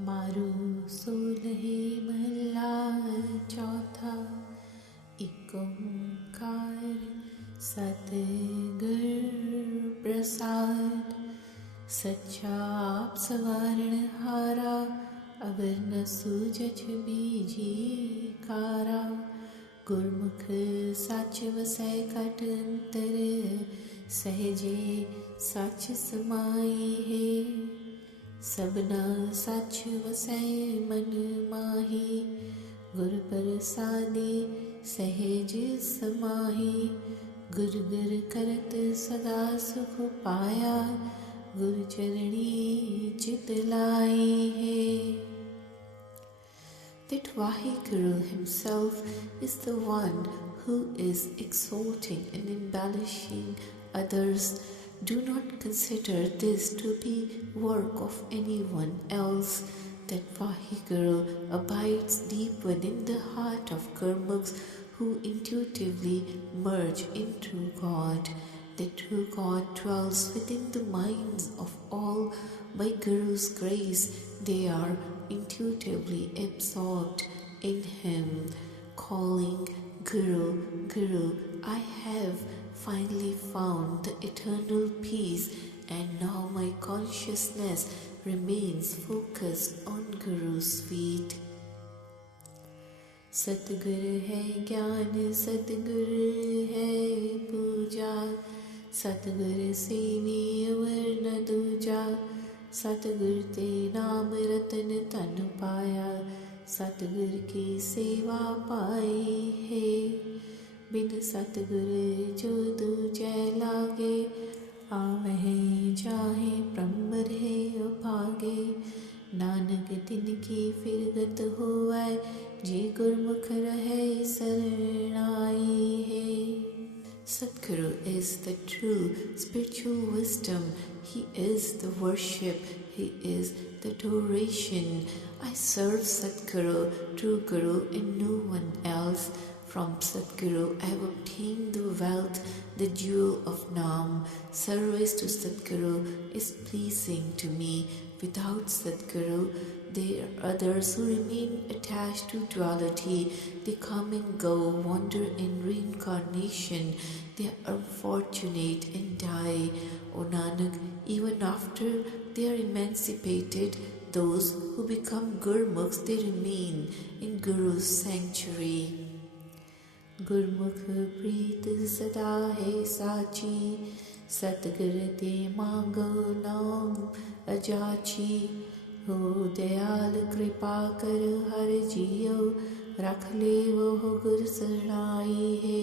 मारू 16 महला चौथा। एक ओंकार सतगुर प्रसाद। सच्चा आप सवारण हारा, अवर न सूझत बीजी कारा। गुरमुख सच वसै घट अंतर, सहजे सच समाई है। सबना सच वसै मन माही, गुर प्रसादे सहज समाही। गुर गुर करत सदा सुख पाया, गुर चरणी चित लाई है। That Vaheguru himself is the one who is exalting and embellishing others. Do not consider this to be work of anyone else. That Vaheguru abides deep within the heart of Gurmukhs who intuitively merge into God. The true God dwells within the minds of all. By Guru's grace, they are intuitively absorbed in Him, calling Guru, Guru. I have finally found the eternal peace, and now my consciousness remains focused on Guru's feet. सतगुर है ज्ञान, सतगुर है पूजा। सतगुर सेवी अवर न दूजा। सतगुर ते नाम रतन तन पाया, सतगुर की सेवा पाई है। बिन सतगुर जो दूजै लागे, आवहे जाहे ब्रह्म रहे अभागे। नानक तिनकी फिरगत होवै, जे गुरमुख रहे शरणाई है। Sadguru is the true spiritual wisdom. He is the worship. He is the adoration. I serve Sadguru, true Guru, and no one else. From Sadguru I have obtained the wealth, the jewel of Nam. Service to Sadguru is pleasing to me. Without Sadguru, there are others who remain attached to duality. They come and go, wander in reincarnation. They are unfortunate and die. O Nanak, even after they are emancipated, those who become Gurmukhs, they remain in Guru's sanctuary. Gurmukh preet sada hai sachi, Satgur te mango naam ajachi। हो दयाल कृपा कर हर जियो, रख ले वो गुर शरणाई है।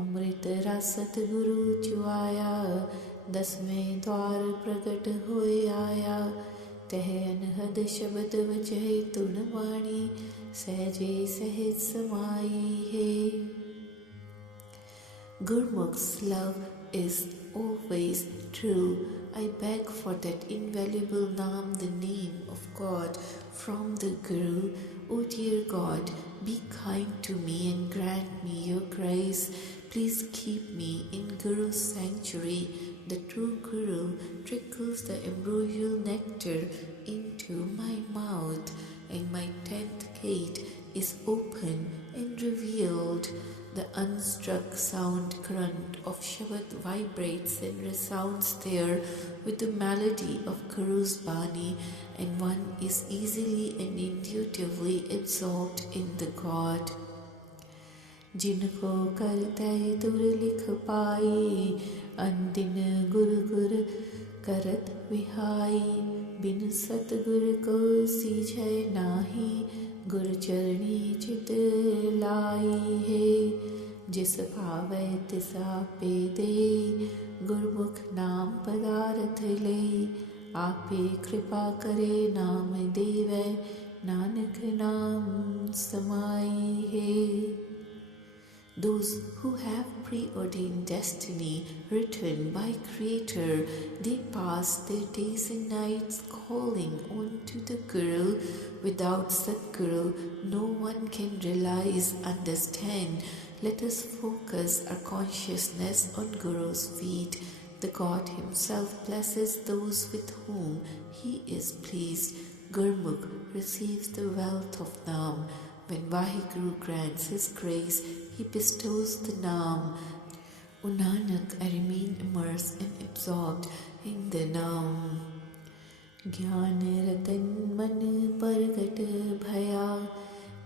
अमृत रस सतगुरु चुआया, 10वें द्वार प्रगट होए आया। तह अनहद शब्द वचहि तुन वाणी, सहजे सहज समाई है। Gurmukh's love is always true. I beg for that invaluable Naam, the name of God, from the Guru. O dear God, be kind to me and grant me your grace. Please keep me in Guru's sanctuary. The true Guru trickles the ambrosial nectar into my mouth, and my 10th gate is open and revealed. The unstruck sound grunt of Shabad vibrates and resounds there with the melody of Guru's Bani, and one is easily and intuitively absorbed in the God. जिनको करते तुर लिख पाई, अंदिन गुर गुर करत विहाई। बिन सतगुर को सीझै नाही, गुर चरणी चित लाई है। जिस भावै तिस आपे दे, गुरमुख नाम पदारथ ले। आपे कृपा करे नाम देवै, नानक नाम समाई है। Those who have preordained destiny written by Creator, they pass their days and nights calling on to the Guru. Without Sadguru, no one can realize, understand. Let us focus our consciousness on Guru's feet. The God Himself blesses those with whom He is pleased. Gurmukh receives the wealth of Naam. When Vaheguru grants his grace, he bestows the Naam. O Nanak, I remain immersed and absorbed in the Naam. Gyan ratan man pargat bhaya,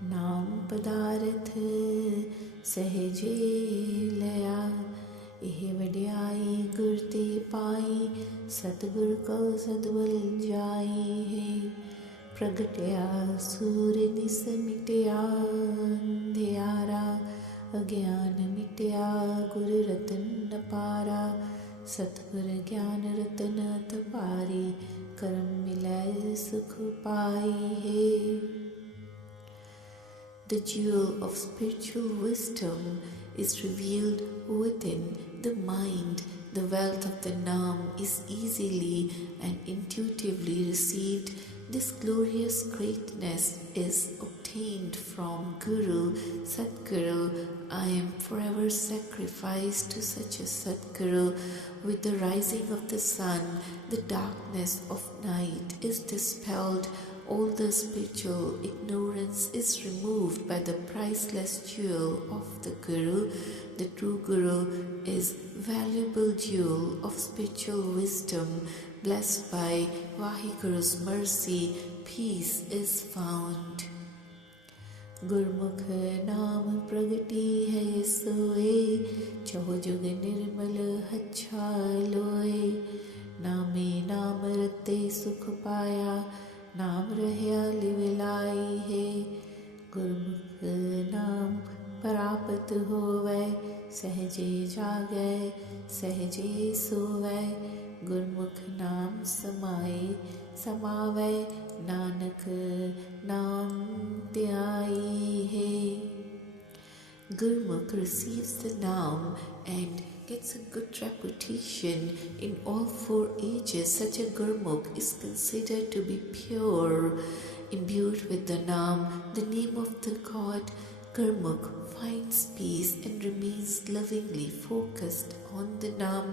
Naam padarth sahaje laya. ਇਹ ਵਡਿਆਈ ਗੁਰ ਤੇ ਪਾਈ, ਸਤਿਗੁਰ Q ਸਦਬਲ ਜਾਈ ਹੈ। ਪ੍ਰਗਟਿਆ ਸੂਰ ਨਿਸ ਮਿਟਿਆ ਅੰਧਿਆਰਾ, ਅਗਿਆਨ ਮਿਟਿਆ ਗੁਰ ਰਤਨ ਅਪਾਰਾ। ਸਤਿਗੁਰ ਗਿਆਨ ਰਤਨ ਅਤਪਾਰੀ, ਕਰਮ ਮਿਲੈ ਸੁਖ ਪਾਈ ਹੈ। The jewel of spiritual wisdom is revealed within the mind. The wealth of the Naam is easily and intuitively received. This glorious greatness is obtained from Guru, Satguru. I am forever sacrificed to such a Satguru. With the rising of the sun, the darkness of night is dispelled. All the spiritual ignorance is removed by the priceless jewel of the Guru. The true Guru is valuable jewel of spiritual wisdom. Blessed by Vaheguru's mercy, peace is found. Gurmukh naam pragati hai soe, chaho jug nirmal hacha loe. Name naam rate sukh paya, नाम रहया लिविलाई है। गुरमुख नाम प्राप्त होवै, सहजे जागै सहजे सोवै। गुरमुख नाम समाए समावै, नानक नाम ध्याई है। Gurmukh receives the Naam and gets a good reputation in all 4 ages. Such a Gurmukh is considered to be pure, imbued with the Naam, the name of the God. Gurmukh finds peace and remains lovingly focused on the Naam.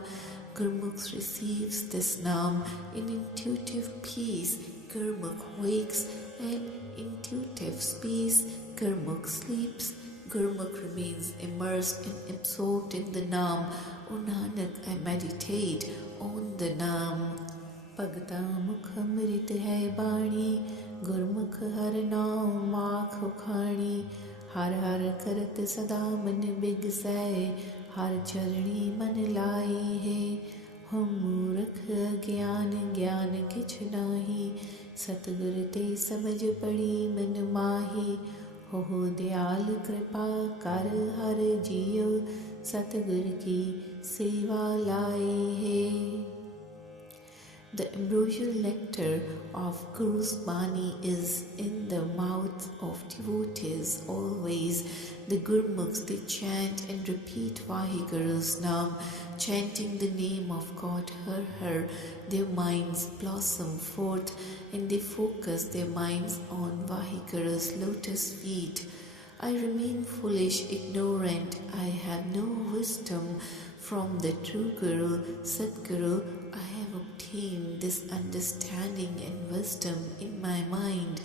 Gurmukh receives this Naam in intuitive peace. Gurmukh wakes in intuitive peace. Gurmukh sleeps. Gurmukh remains immersed and absorbed in the Naam. O Nanak, I meditate on the Naam. Bhagata mukh amrit hai bani, Gurmukh har naam maakh khani. Har har karat sada man bigsai, har charni man lai hai. Hum murkh gyan gyan kich nahi, Satgur te samajh padi man mahi. हो दयाल कृपा कर हर जियो, सतगुर की सेवा लाए है। The ambrosial nectar of Guru's Bani is in the mouth of devotees always. The Gurmukhs, they chant and repeat Vaheguru's Naam, chanting the name of God Har Har. Their minds blossom forth and they focus their minds on Vaheguru's lotus feet. I remain foolish, ignorant. I have no wisdom from the true Guru, Satguru. I have obtained this understanding and wisdom in my mind.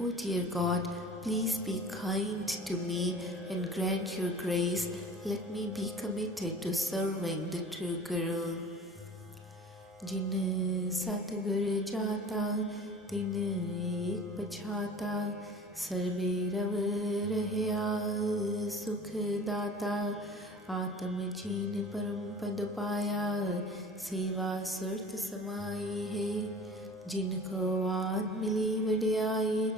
O dear God, please be kind to me and grant your grace. Let me be committed to serving the true Guru. जिन सतगुर जाता तिन एक पछाता, सर्वे रव रहया सुख दाता। आत्म gene परम पद पाया, सेवा सुरत समाई है। जिनको आद मिली वड्याई,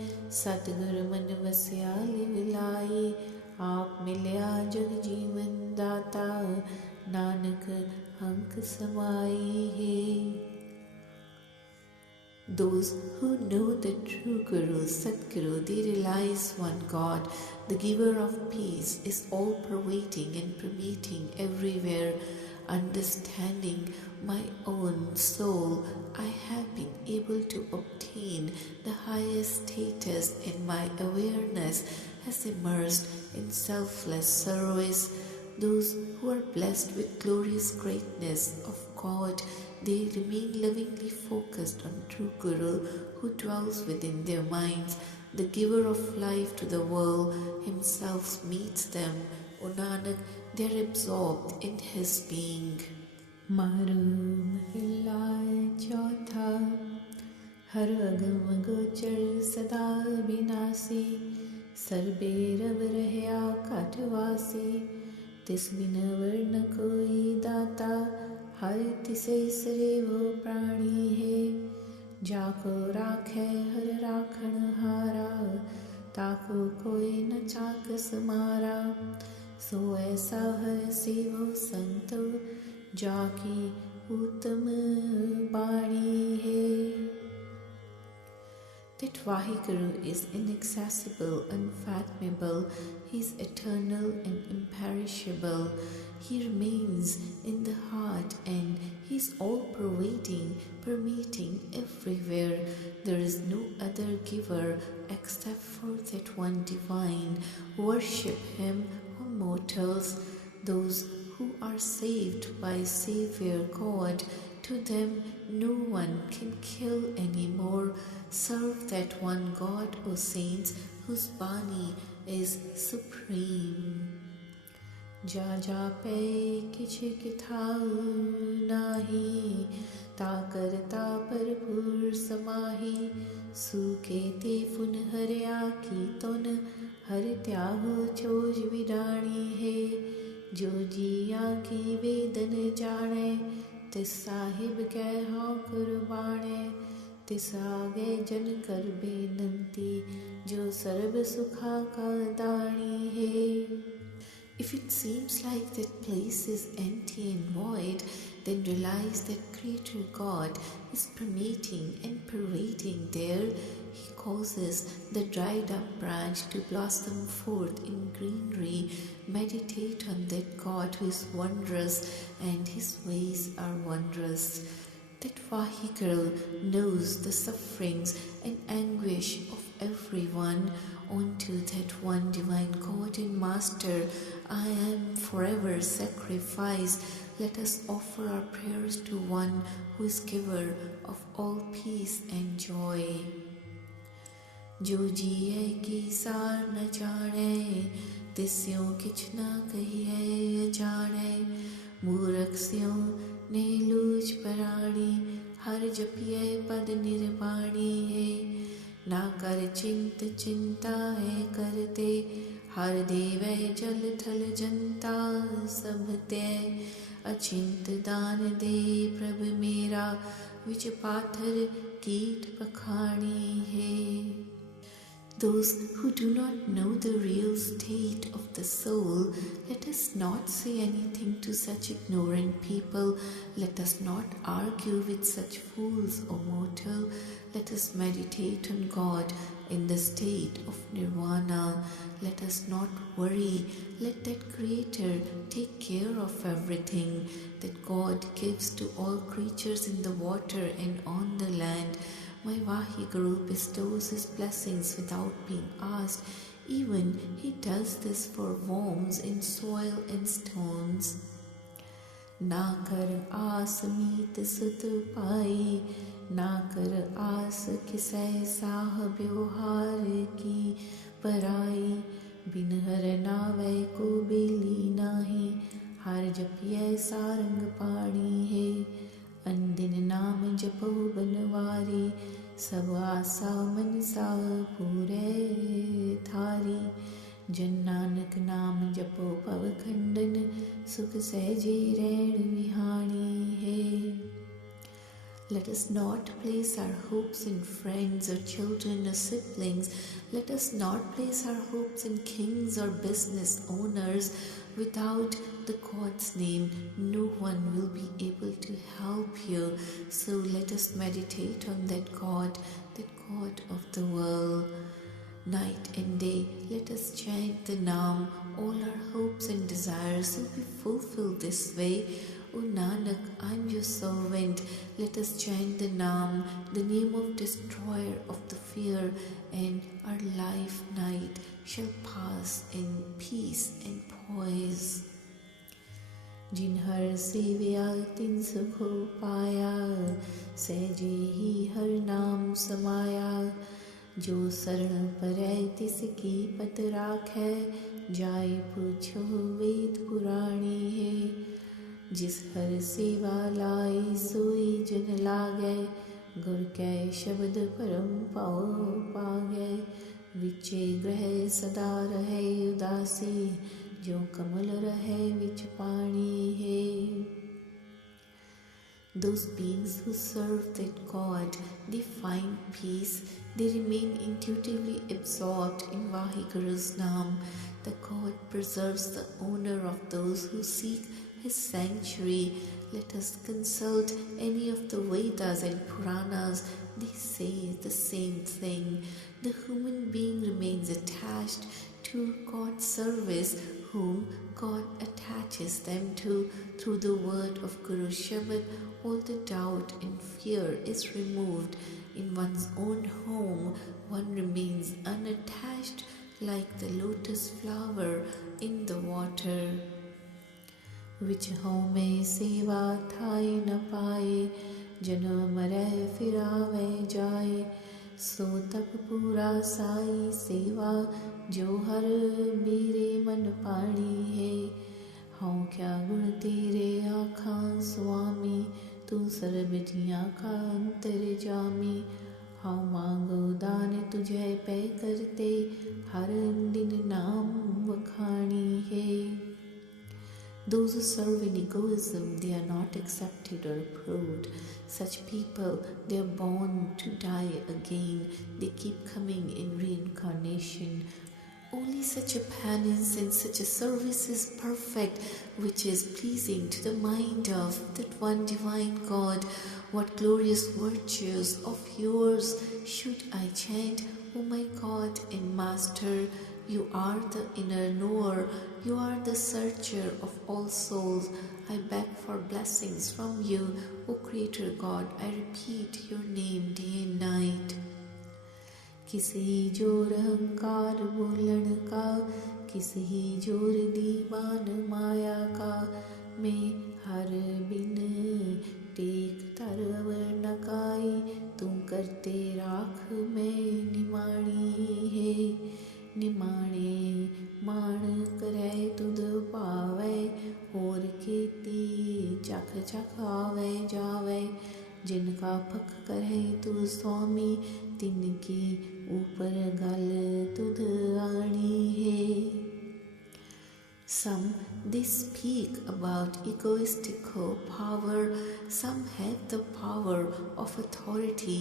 सतगुर मन वस्या लिवलाई। आप मिल्या जग जीवन दाता, नानक अंक समाई है। Those who know the true Guru, Satguru, they realize one God. The giver of peace is all-pervading and permeating everywhere. Understanding my own soul, I have been able to obtain the highest status, and my awareness has immersed in selfless service. Those who are blessed with glorious greatness of God, they remain lovingly focused on true Guru who dwells within their minds. The giver of life to the world himself meets them. O Nanak, they are absorbed in his being. Marum Hillai Chautha Har Agam Gochar Sada Binasi Sarbe Rab Rahya Katvasi Tis Binavar Na Koi Data Har Tise Sare Wo Prani Hai Jako Rakhe Har Rakhan Hara Tako Koi Na Chak Samara So Aisa Har Sivo Santo जाकी उत्तम बाणी है. That Vaheguru is inaccessible, unfathomable. He is eternal and imperishable. He remains in the heart and he is all-pervading, permeating everywhere. There is no other giver except for that one divine. Worship him, O mortals. Those who are saved by Savior God, to them no one can kill anymore. Serve that one God, O saints, whose Bani is supreme. Ja pe kichh kithau nahi, ta karta parpur samahi, suke te fun harya ki ton, har tyago choj vidani hai. जो जिया की वेदन जाने तिस साहिब कै हाँ कुर्बाने तिस आगे जन कर बेनंती जो सर्व सुखा का दानी है. If it seems like that place is empty and void, then realize that Creator God is permeating and pervading there. He causes the dried up branch to blossom forth in greenery. Meditate on that God who is wondrous and his ways are wondrous. That Vaheguru knows the sufferings and anguish of everyone. Unto that one divine God and Master, I am forever sacrificed. Let us offer our prayers to one who is giver of all peace and joy. जो जिए की सार न जाने तिस्यों किछ न कहिए जाने मूर्ख स्यों ने लूच पराणी हर जपिए पद निर्वाणी है. ना कर चिंत चिंता है करते हर देवे जल थल जनता सब ते अचिंत दान दे प्रभ मेरा विच पाथर कीट पखाणी है. Those who do not know the real state of the soul, let us not say anything to such ignorant people. Let us not argue with such fools, O mortal. Let us meditate on God in the state of nirvana. Let us not worry. Let that Creator take care of everything that God gives to all creatures in the water and on the land. My Vaheguru bestows his blessings without being asked. Even he does this for worms in soil and stones. ना कर आस मीत सुत पाई ना कर आस किसै साह ब्योहार की पराई बिन हर नावै को बेली नाही हर जपिए सारंग पाणी है. अंदिन नाम जपो बनवारी सब आसा मनसा पूरे थारी. जन नानक नाम जपो पव खंडन सुख सहजे रैण विहाणी है. Let us not place our hopes in friends or children or siblings. Let us not place our hopes in kings or business owners. Without the God's name, no one will be able to help you. So let us meditate on that God of the world. Night and day, let us chant the Naam. All our hopes and desires will be fulfilled this way. O Nanak, I am your servant. Let us chant the Naam, the name of destroyer of the fear, and our life night shall pass in peace and poise. जिन हर सेविया तिन सुख पाया, सहजे ही हर नाम समाया। जो शरण परै तिसकी पत राखै, जाय पूछो वेद पुराणी है। जिस हर सेवा लाई सोई जन लागै, गुर कै शब्द परम पाओ पागै। विचे ग्रह सदा रहे उदासी, जो कमल रहे विच पानी है। Those beings who serve that God, they find peace, they remain intuitively absorbed in Vaheguru's Naam. The God preserves the honor of those who seek His sanctuary. Let us consult any of the Vedas and Puranas, they say the same thing. The human being remains attached to God's service, whom God attaches them to. Through the word of Guru Shabad, all the doubt and fear is removed. In one's own home, one remains unattached like the lotus flower in the water. विच हौमे सेवा Thai न पाए, जन्म मरै फिरावे जाए। सो तब पूरा साई सेवा, जो हर मेरे मन पाणी है। हूँ क्या गुण तेरे आखां स्वामी, तू सर्ब जियां का अंतरजामी। हूँ मांगो दान तुझे पै करते, हर दिन नाम वखाणी है। Those who serve in egoism, they are not accepted or approved. Such people, they are born to die again. They keep coming in reincarnation. Only such a penance and such a service is perfect, which is pleasing to the mind of that one divine God. What glorious virtues of yours should I chant, O my God and Master? You are the inner knower, you are the searcher of all souls. I beg for blessings from you, O Creator God. I repeat your name day and night. किसी जोर अहंकार बोलन का, किसी जोर दीवान माया का। मैं हर बिन take तरव नकाई, तू करते राख मैं निमाणी है। निमाणे माण करे तुद पावे, होर खेती चख चख आवे जावे। जिनका फक करे तू स्वामी, तिनकी ऊपर गल तुद आणी है। Some they speak about egoistical power, some have the power of authority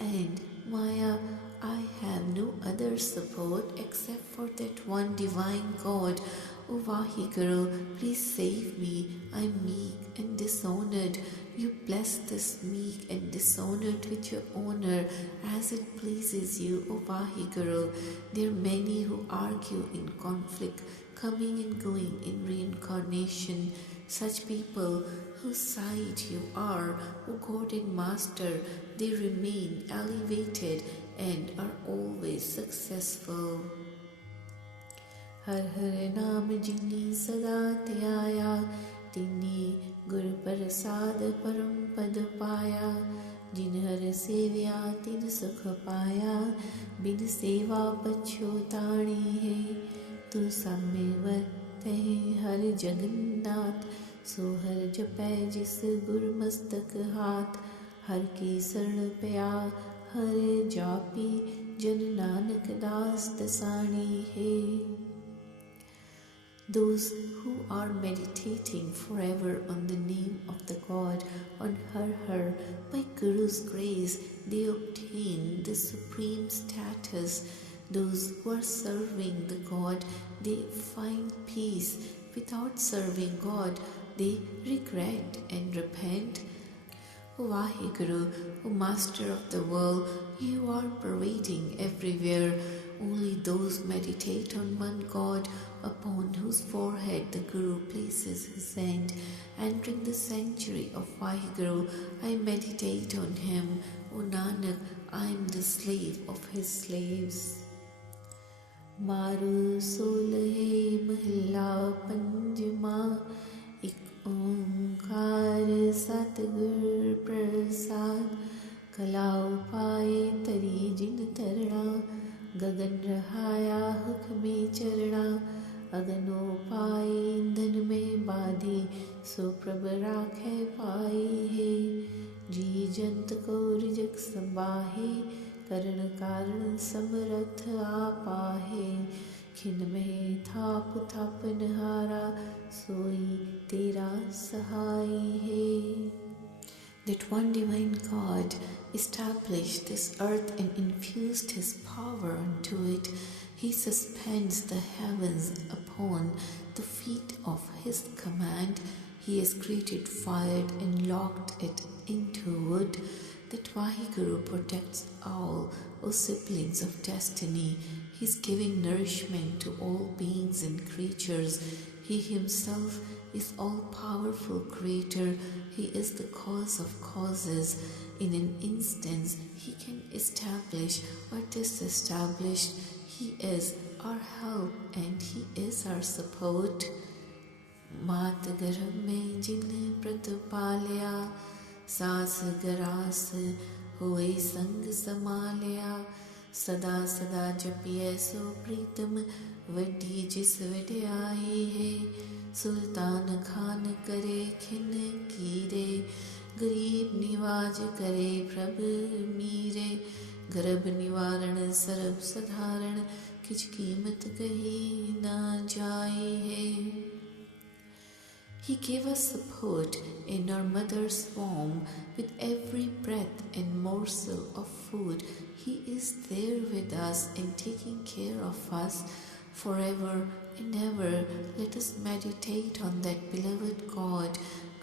and Maya. I have no other support except for that one divine God. O Vaheguru, please save me. I am meek and dishonored. You bless this meek and dishonored with your honor as it pleases you, O Vaheguru. There are many who argue in conflict, coming and going in reincarnation. Such people whose side you are, O God and Master, they remain elevated and are always successful. हर हर नाम जिनी सदा त्याया, तिनी गुर प्रसाद परम पद पाया। जिन हर सेव्या तिन सुख पाया, बिन सेवा पछोताणी है। तू सामे वर्ते हर जगन्नाथ, सो हर जपै जिस गुर मस्तक हाथ। हर की शरण पया हर जापी, जन नानक दास दसाणी है। Those who are meditating forever on the name of the God, on Har, by Guru's grace, they obtain the supreme status. Those who are serving the God, they find peace. Without serving God, they regret and repent. O Vaheguru, O Master of the world, you are pervading everywhere. Only those meditate on one God, upon whose forehead the Guru places his hand. Entering the sanctuary of Vaheguru, I meditate on him. O Nanak, I am the slave of his slaves. Maru solhe mahla panjma, ik ओंकार सतगुर प्रसाद, कला उपाय तरी जिन तरना, गगन रहाया hook में चरना, अगनो पाए ईंधन में बाधी, सो प्रभ राखे पाई है। जी जंत को रिजक संबाहे, करण कारण समरथ आपाहे, खिन में थाप थापनहारा, सोई तेरा सहाय है। That one divine God established this earth and infused his power unto it. He suspends the heavens upon the feet of his command. He has created fire and locked it into wood. That Vaheguru protects all, O siblings of destiny. He is giving nourishment to all beings and creatures. He himself is all-powerful creator. He is the cause of causes. In an instant, he can establish or disestablish. He is our help and he is our support. मात गर्भ में जिन प्रतिपालया, सास गरास होए संग समालया, सदा सदा जपिए सो प्रीतम, वड्डी जिस वड्याई है, सुल्तान खान करे खिन कीरे, गरीब निवाज करे प्रभ मीरे, गर्भ निवारण सर्व साधारण, किछ कीमत कही ना जाई है। He gave us support in our mother's womb with every breath and morsel of food. He is there with us and taking care of us forever and ever. Let us meditate on that beloved God.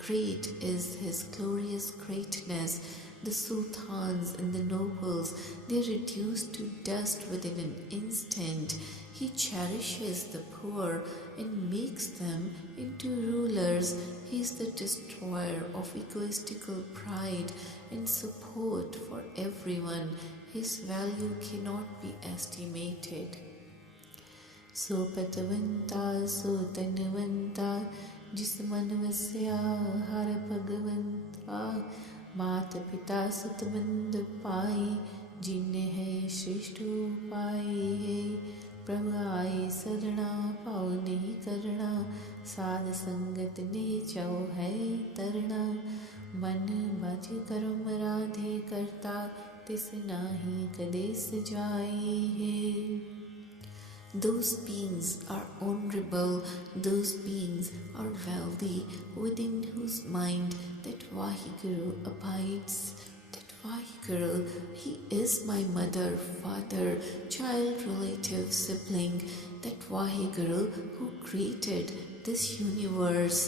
Great is his glorious greatness. The sultans and the nobles, they are reduced to dust within an instant. He cherishes the poor and makes them into rulers. He is the destroyer of egoistical pride and support for everyone. His value cannot be estimated. So patavanta, so tanavanta, जिस मन वस्या हर भगवंता, माता पिता सुतबंद पाई, जिन्ने है श्रेष्ठ उपाय है, प्रभु आए सरना पाओ नहीं करना, साध संगत ने चाओ है तरना, मन बज कर्म राधे करता, तिस नाही कदेस जाई है। Those beings are honorable, those beings are wealthy, within whose mind that Vaheguru abides. That Vaheguru, he is my mother, father, child, relative, sibling. That Vaheguru who created this universe.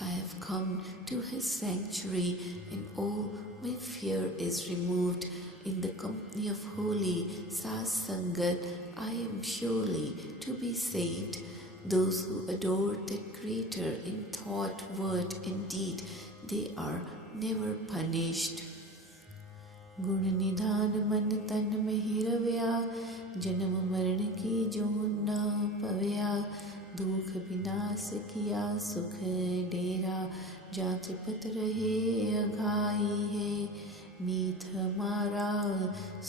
I have come to his sanctuary and all my fear is removed. In the company of holy Sas Sangat, I am surely to be saved. Those who adore that Creator in thought, word and deed, they are never punished. गुण निधान मन तन में ही रव्या, जन्म मरण की zone ना पव्या, दुख विनाश किया सुख डेरा, जात पत रहे अघाई है, मीत हमारा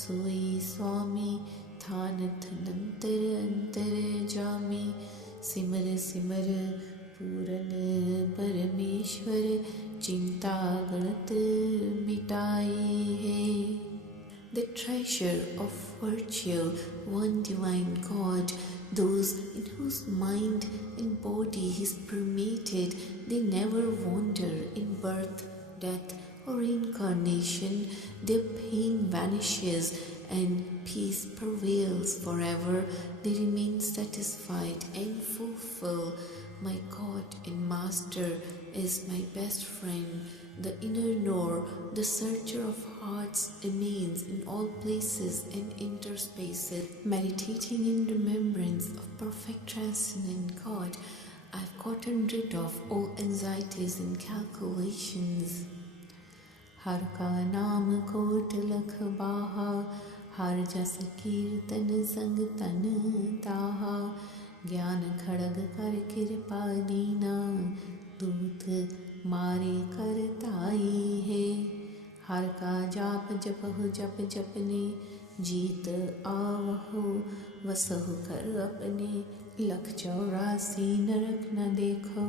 सोई स्वामी, थानत नंतर अंतर जामी, सिमर सिमर पूरन परमेश्वर, चिंता गणत मिटाई है। The treasure of virtue, one divine God, those in whose mind and body he is permeated, they never wander in birth, death or reincarnation. Their pain vanishes and peace prevails forever. They remain satisfied and fulfilled. My God and Master is my best friend. The inner knower, the searcher of hearts, remains in all places and interspaces. Meditating in remembrance of perfect transcendent God, I've gotten rid of all anxieties and calculations. Har ka naam kot lakh baha, har jas kirtan sang tan taha, ज्ञान खड़ग कर कृपा दीना, दूत मारे करताई है। हर का जाप जपहु जप जपने, जीत आवहु वसहु कर अपने। लख 84 नरक न देखो,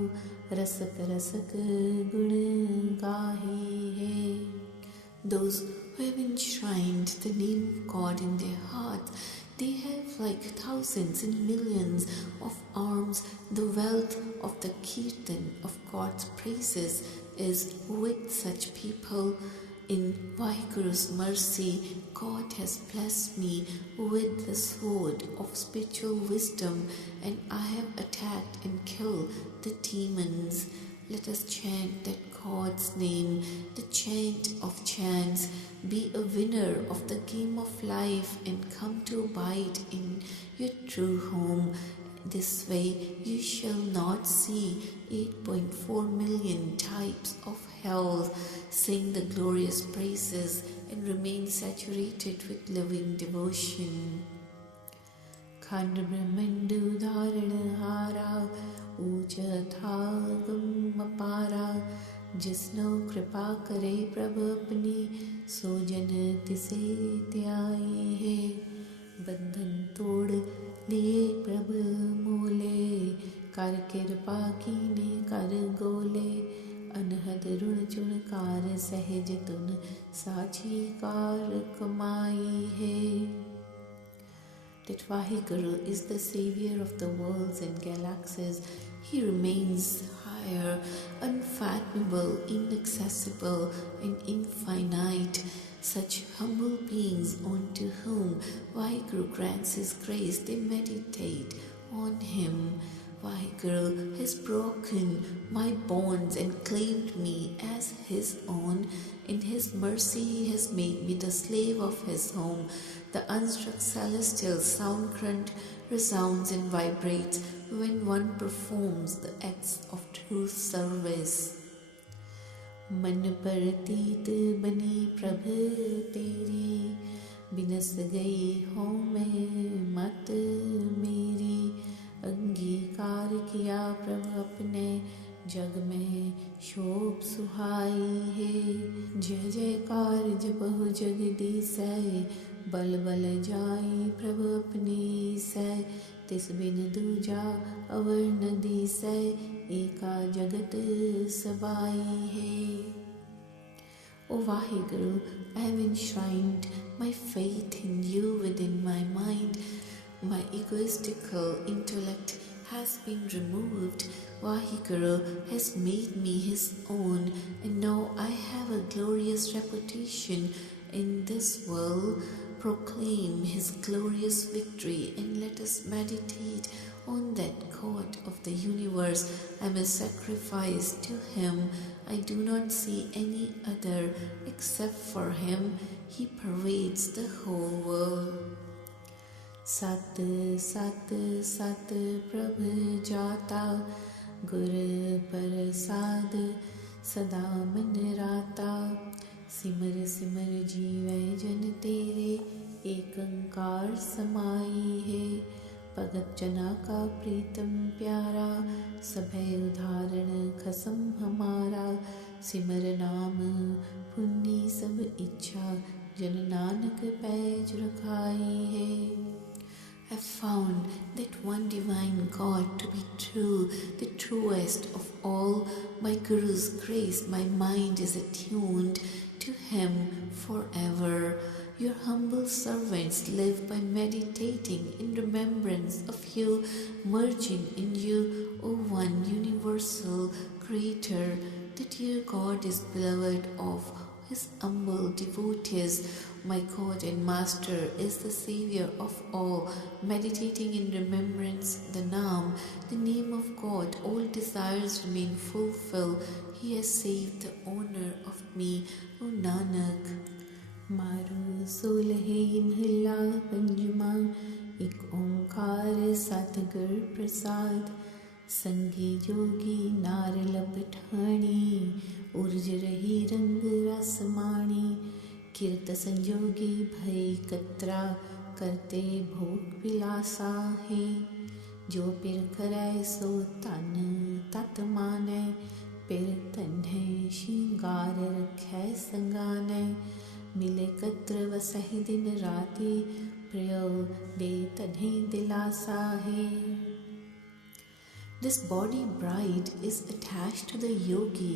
रसक रसक गुण गाहे है। Those who have enshrined the name of God in their hearts, they have like thousands and millions of arms. The wealth of the kirtan of God's praises is with such people. In Vaheguru's mercy, God has blessed me with the sword of spiritual wisdom, and I have attacked and killed the demons. Let us chant that God's name, the chant of chants. Be a winner of the game of life and come to abide in your true home. This way you shall not see 8.4 million types of hell. Sing the glorious praises and remain saturated with loving devotion. खंड ब्रह्मंड उदाहरण हारा, ऊंच था गम अपारा। जिसनो कृपा करे प्रभु अपनी, सो जन तिसे त्याई है। बंधन तोड़ लिए प्रभु मोले, कर कृपा कीने कर गोले। अनहद ऋण चुन कार सहज तुन, साची कार कमाई है। That Vaheguru is the savior of the worlds and galaxies. He remains higher, unfathomable, inaccessible, and infinite. Such humble beings unto whom Vaheguru grants his grace, they meditate on him. Vaheguru has broken my bonds and claimed me as his own. In his mercy he has made me the slave of his home. The unstruck celestial sound grunt resounds and vibrates when one performs the acts of true service. मन परतीत बनी प्रभ तेरी, बिनस गई हूँ मैं मत मेरी। अंगीकार किया प्रभु अपने, जग में शोभ सुहाई है। जय जयकार जपहु जगदीसै, बल बल जाई प्रभु अपनी सै। तिस बिन दूजा अवर न दिसै, एका जगत सबाई है। O Vaheguru, I have enshrined my faith in you within my mind. My egoistical intellect has been removed. Vaheguru has made me his own, and now I have a glorious reputation in this world. Proclaim his glorious victory and let us meditate on that God of the universe. I am a sacrifice to him. I do not see any other except for him. He pervades the whole world. Sat Sat Sat Prabhu Jata, Gur Prasad Sada Man Rata। सिमर सिमर जीवै जन तेरे, एक अंकार समाई है। भगत जना का प्रीतम प्यारा, सभय उदाहरण खसम हमारा। सिमर नाम पुन्नी सब इच्छा, जन नानक पैज रखाई है। I found that one divine God to be true, the truest of all. By Guru's grace, my mind is attuned to him forever. Your humble servants live by meditating in remembrance of you, merging in you, O one universal creator. The dear God is beloved of his humble devotees. My God and Master is the Savior of all. Meditating in remembrance the name of God, all desires remain fulfilled. He has saved the honor of me, O Nanak. Maru Solhe Mhilla Panjuma, Ik Omkar Satgur Prasad। संगी जोगी नारल पठाणी, उर्ज रही रंग रसमाणी। किरत संजोगी भय कतरा, करते भोग विलासा है। जो पिर करे सो तन तत माने, फिर तन्हे श्रृंगार रखै संगानै, मिले कत्र वसहि दिन राति, प्रियो दे तन्हे दिलासा है। This body bride is attached to the yogi,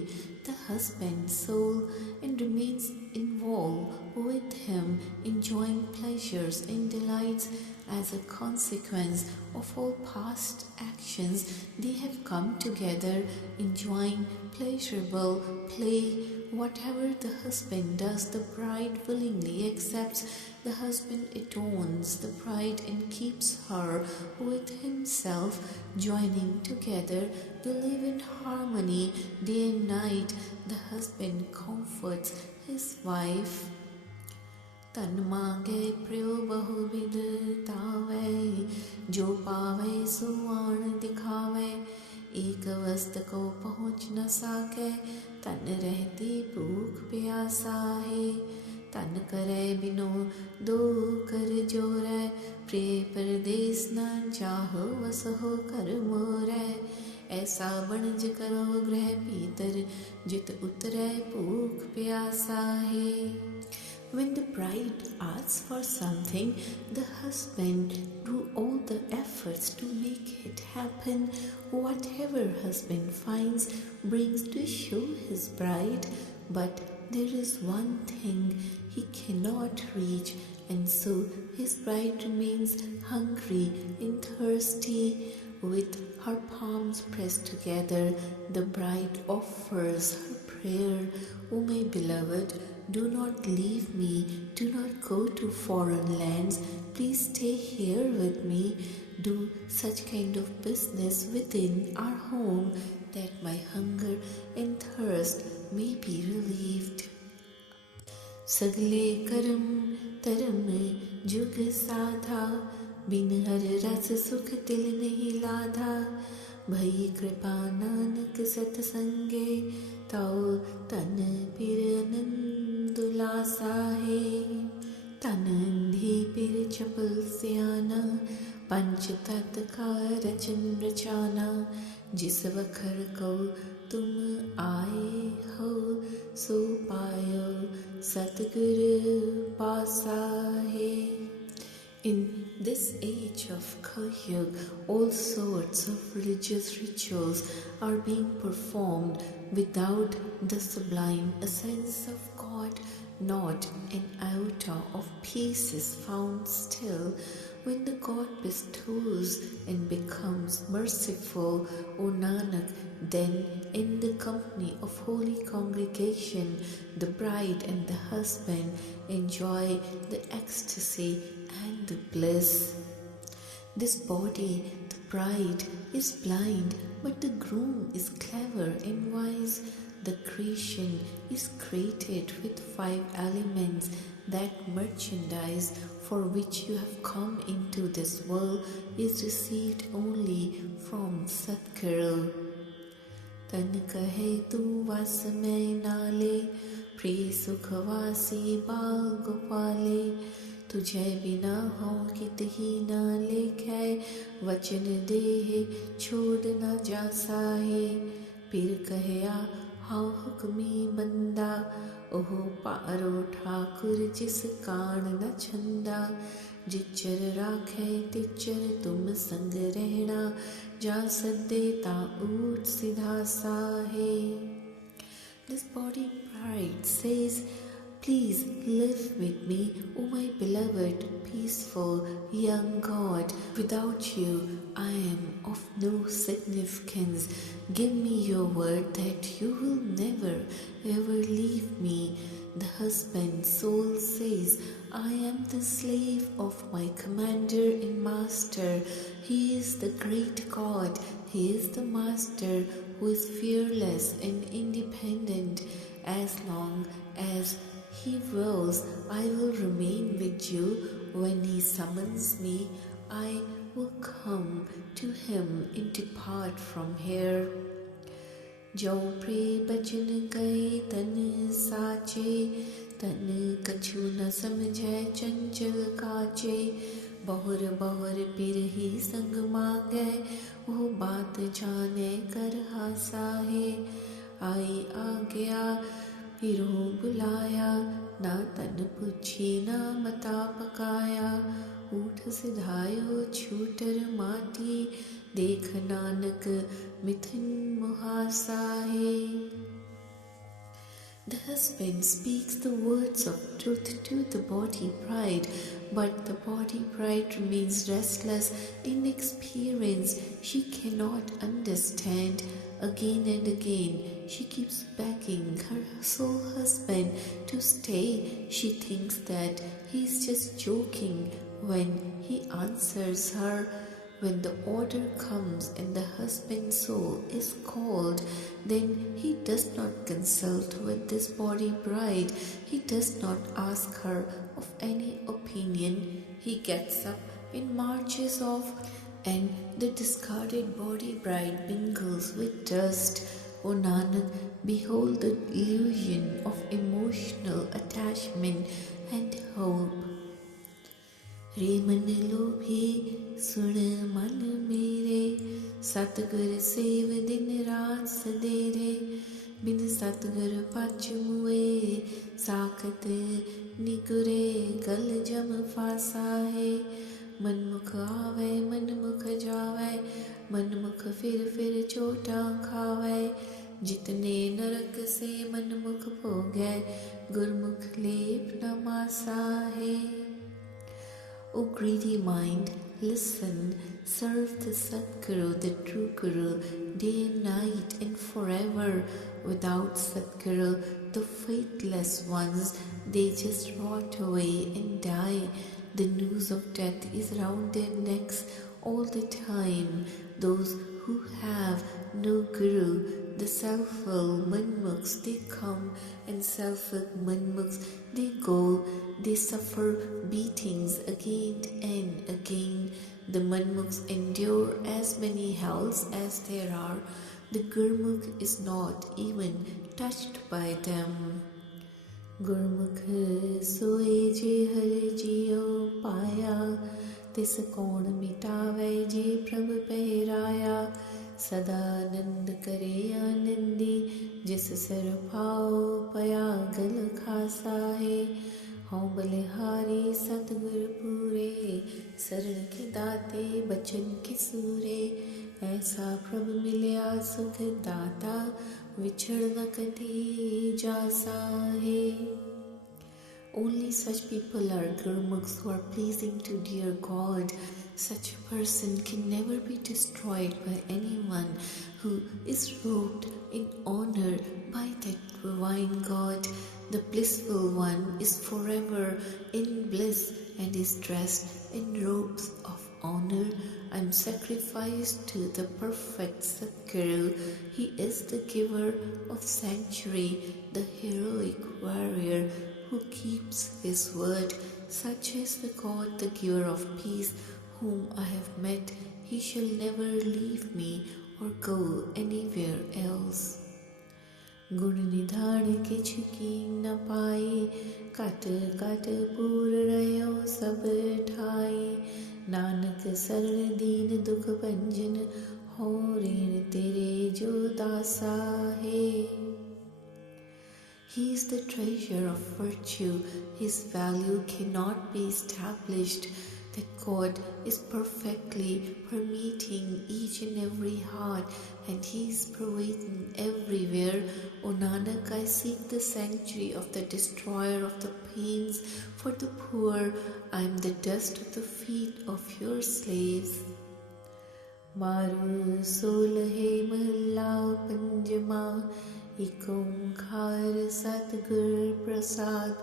the husband soul, and remains involved with him, enjoying pleasures and delights. As a consequence of all past actions, they have come together, enjoying pleasurable play. Whatever the husband does, the bride willingly accepts. The husband adorns the bride and keeps her with himself. Joining together, they live in harmony day and night. The husband comforts his wife. तन मांगे प्रियो बहुविध तावै, जो पावै सो आन दिखावै, एक वस्त को पहुँच न साकै, तन रहती भूख प्यासा है। तन करे बिनो दो कर जोरै, प्रिय परदेस न चाहो वसहो कर मोरै, ऐसा बनज करो ग्रह भीतर, जित उतरै भूख प्यासा है। When the bride asks for something, the husband do all the efforts to make it happen. Whatever husband finds, brings to show his bride, but there is one thing he cannot reach, and so his bride remains hungry and thirsty. With her palms pressed together, the bride offers her prayer. O my beloved, do not leave me, do not go to foreign lands, please stay here with me. Do such kind of business within our home that my hunger and thirst may be relieved. सगले करम तरम जुग साधा, बिन हर रस सुख तिल नहीं लाधा, भई कृपा नानक सतसंगे, ताओ तन पिर आनंद उलासा है। तन अंधी पिर चपल सियाना, पंच तत्व का रचन रचाना, जिस वखर को तुम आए हो, सो पायो सतगुरु पासा है। In this age of Kali-yuga, all sorts of religious rituals are being performed without the sublime essence of God. Not an iota of peace is found still. When the God bestows and becomes merciful, O Nanak, then in the company of holy congregation, the bride and the husband enjoy the ecstasy and the bliss. This body, the bride, is blind, but the groom is clever and wise. The creation is created with 5 elements. That merchandise for which you have come into this world is received only from Satguru. तन कहे तू वास में नाले, प्रिय सुखवासी बाल गोपाले, तुझे बिना हो कित ही ना लेखे, वचन देह छोड़ न जा साहे। फिर कहया हाउ हुक्मी बंदा, ओहो पारो ठाकुर जिस कान न छंदा, जिचर राखे तिचर तुम संग रहना, जा सदे ता ऊट सीधा साहे। This body pride says, please live with me, O my beloved, peaceful, young God. Without you, I am of no significance. Give me your word that you will never ever leave me. The husband soul says, I am the slave of my commander and master. He is the great God. He is the master who is fearless and independent. As long as He wills, I will remain with you. When He summons me, I will come to Him and depart from here. जो प्रिय बचन गए तन साचे, तन कछु न समझे चंचल काचे, बहुर बहुर पिर ही संग मांगे, वो बात जाने कर हासा है। आई आ गया फिरों बुलाया, ना तन पूछी ना मता पकाया, ऊठ सिधायो छूटर माटी, देख नानक मिथुन मुहासाहे। The husband speaks the words of truth to the body bride, but the body bride remains restless, inexperienced. She cannot understand. Again and again, she keeps begging her soul husband to stay. She thinks that he is just joking when he answers her. When the order comes and the husband's soul is called, then he does not consult with this body bride. He does not ask her of any opinion. He gets up and marches off, and the discarded body bride mingles with dust. O Nanak, behold the illusion of emotional attachment and hope. रे मन लोभी सुन मन मेरे, सतगुर save दिन रात सदेरे, बिन सतगुर पच मुए, साखत निगुरे गल जम फासा है। मनमुख आवे मनमुख जावे, मनमुख फिर चोटा खावे, जितने नरक से मनमुख भोगे, गुरमुख लेप न मासा है। O greedy mind, listen, serve the Satguru, the true Guru, day and night and forever. Without Satguru, the faithless ones, they just rot away and die. The noose of death is round their necks all the time. Those who have no Guru, the self-will manmukhs, they come, and self-will manmukhs, they go. They suffer beatings again and again. The manmukhs endure as many hells as there are. The Gurmukh is not even touched by them. Gurmukh soe je har jiyo paya, tis kaun mitave je prabh pehraya, Sadanand करे आनंदी, जिस sir भाव पया गल खासा है। हों बलिहारी सतगुर पूरे, शरण के दाते बचन के सूरे, ऐसा प्रभु मिलया सुख दाता, विछड़ न कदी जासा है। Only such people are Gurmukhs who are pleasing to dear God. Such a person can never be destroyed by anyone who is robed in honor by that divine God. The blissful one is forever in bliss and is dressed in robes of honor. I am sacrificed to the perfect Satguru. He is the giver of sanctuary, the heroic warrior who keeps his word. Such is the God, the giver of peace, whom I have met. He shall never leave me or go anywhere else. गुण निधान किछ कीन न पाए, cut cut पूर रहो सब ठाए, नानक सरल दीन दुख भंजन, हो ऋण तेरे जो दासा है। He is the treasure of virtue. His value cannot be established. That God is perfectly permeating each and every heart, and He is pervading everywhere. O Nanak, I seek the sanctuary of the destroyer of the pains. For the poor, I am the dust of the feet of your slaves. Maru solhe mahalla panjama, एक ओंकार सतगुर प्रसाद,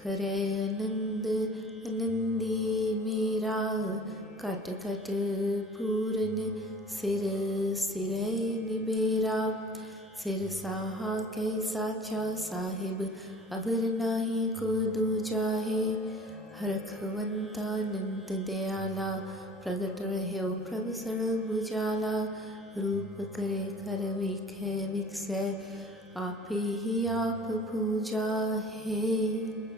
करे आनंद आनंदी मेरा, cut cut पूरन सिर सिरे निबेरा, सिर साहा कै साचा साहिब, अवर नाही को दूजा है। हरखवंतानंत दयाला, प्रगट रह्यो प्रभ सरल भुजाला, रूप करे कर विखे विकसे, आपे ही आप पूजा है।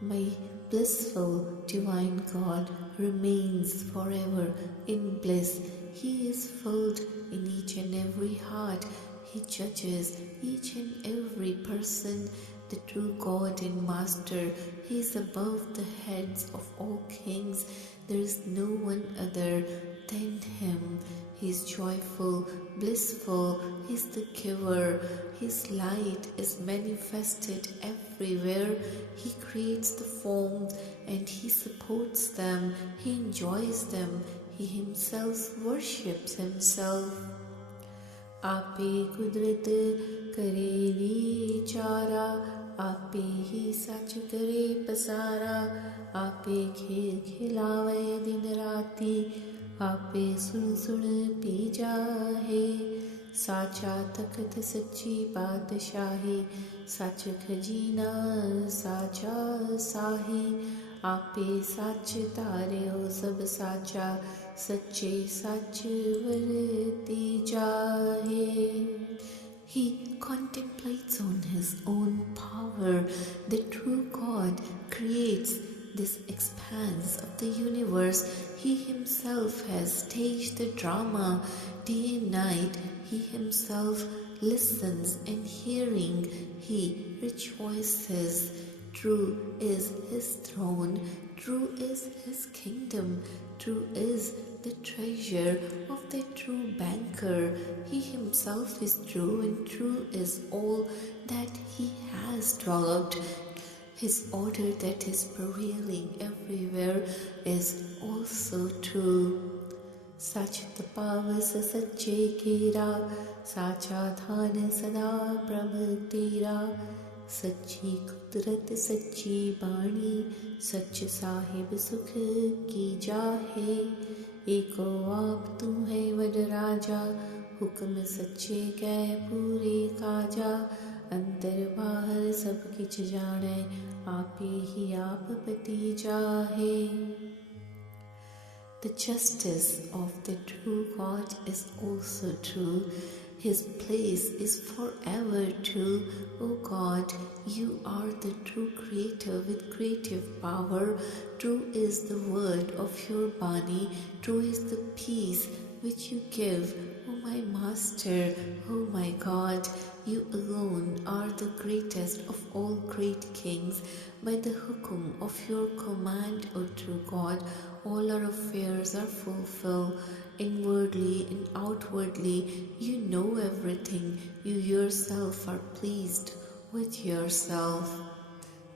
My blissful divine God remains forever in bliss. He is filled in each and every heart. He judges each and every person, the true God and Master. He is above the heads of all kings. There is no one other than Him. He is joyful, blissful. He is the giver. His light is manifested everywhere. He creates the forms and He supports them. He enjoys them. He Himself worships Himself. आपे कुदरत करे विचारा, आपे ही सच करे पसारा, आपे खेल खिलावे दिन राती, आपे सुन सुन पी जाहे, साचा तख्त सच्ची बादशाही, सच खजीना साचा साही, आपे सच तारे सब साचा, सच्चे सच वरती जाहे. He contemplates on His own power. The true God creates this expanse of the universe. He Himself has staged the drama day and night. He Himself listens and hearing. He rejoices. True is His throne. True is His kingdom. True is the treasure of the true banker. He Himself is true, and true is all that He has developed. His order that is prevailing everywhere is also true. Sach tapavas sache kera, sacha dhan sada prabh tera, सच्ची कुदरत सच्ची बाणी, सच साहिब सुख की जाहे, एको आप तू है वड राजा, हुक्म सच्चे कै पूरे काजा, अंतर बाहर सब किछ जाने, आपे ही आप पति जाहे. The justice of the true God is also true. His place is forever true. O God, You are the true creator with creative power. True is the word of Your Bani. True is the peace which You give. O my Master, O my God, You alone are the greatest of all great kings. By the hukum of Your command, O true God, all our affairs are fulfilled. Inwardly and outwardly, You know everything. You Yourself are pleased with Yourself.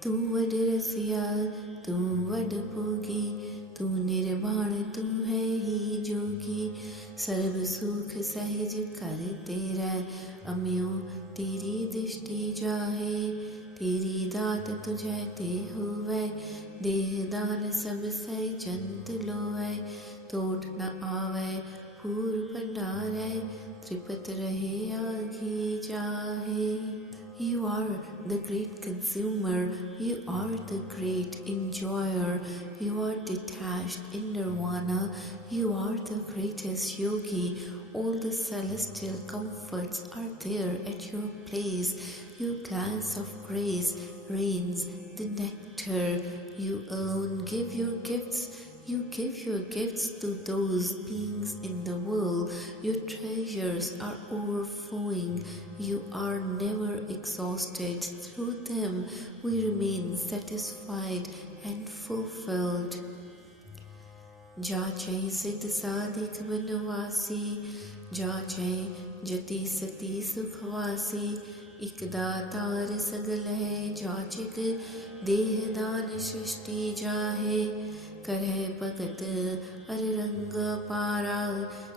Tu vad rasiya, Tu vad bhogi, Tu nirvan, Tu hai hi jogi, sarv sukh sahaj kar tera, amyo teri dishti jahe, teri daat tujhe te huve, deh daan sab sai jant loe, तोड़ न आवे पूर भंडारे, त्रिपत रहे आघी जाहे. You are the great consumer. You are the great enjoyer. You are detached in nirvana. You are the greatest yogi. All the celestial comforts are there at Your place. Your glance of grace rains the nectar. You alone give Your gifts. You give Your gifts to those beings in the world. Your treasures are overflowing. You are never exhausted. Through them we remain satisfied and fulfilled. Jachai Siddh Sadik Banavasi, Jachai Jati Sati Sukhvasi, Ikdatar Sagal hai Jachik Dehdan Shrishti Jahe, करहे भगत अर रंग पारा,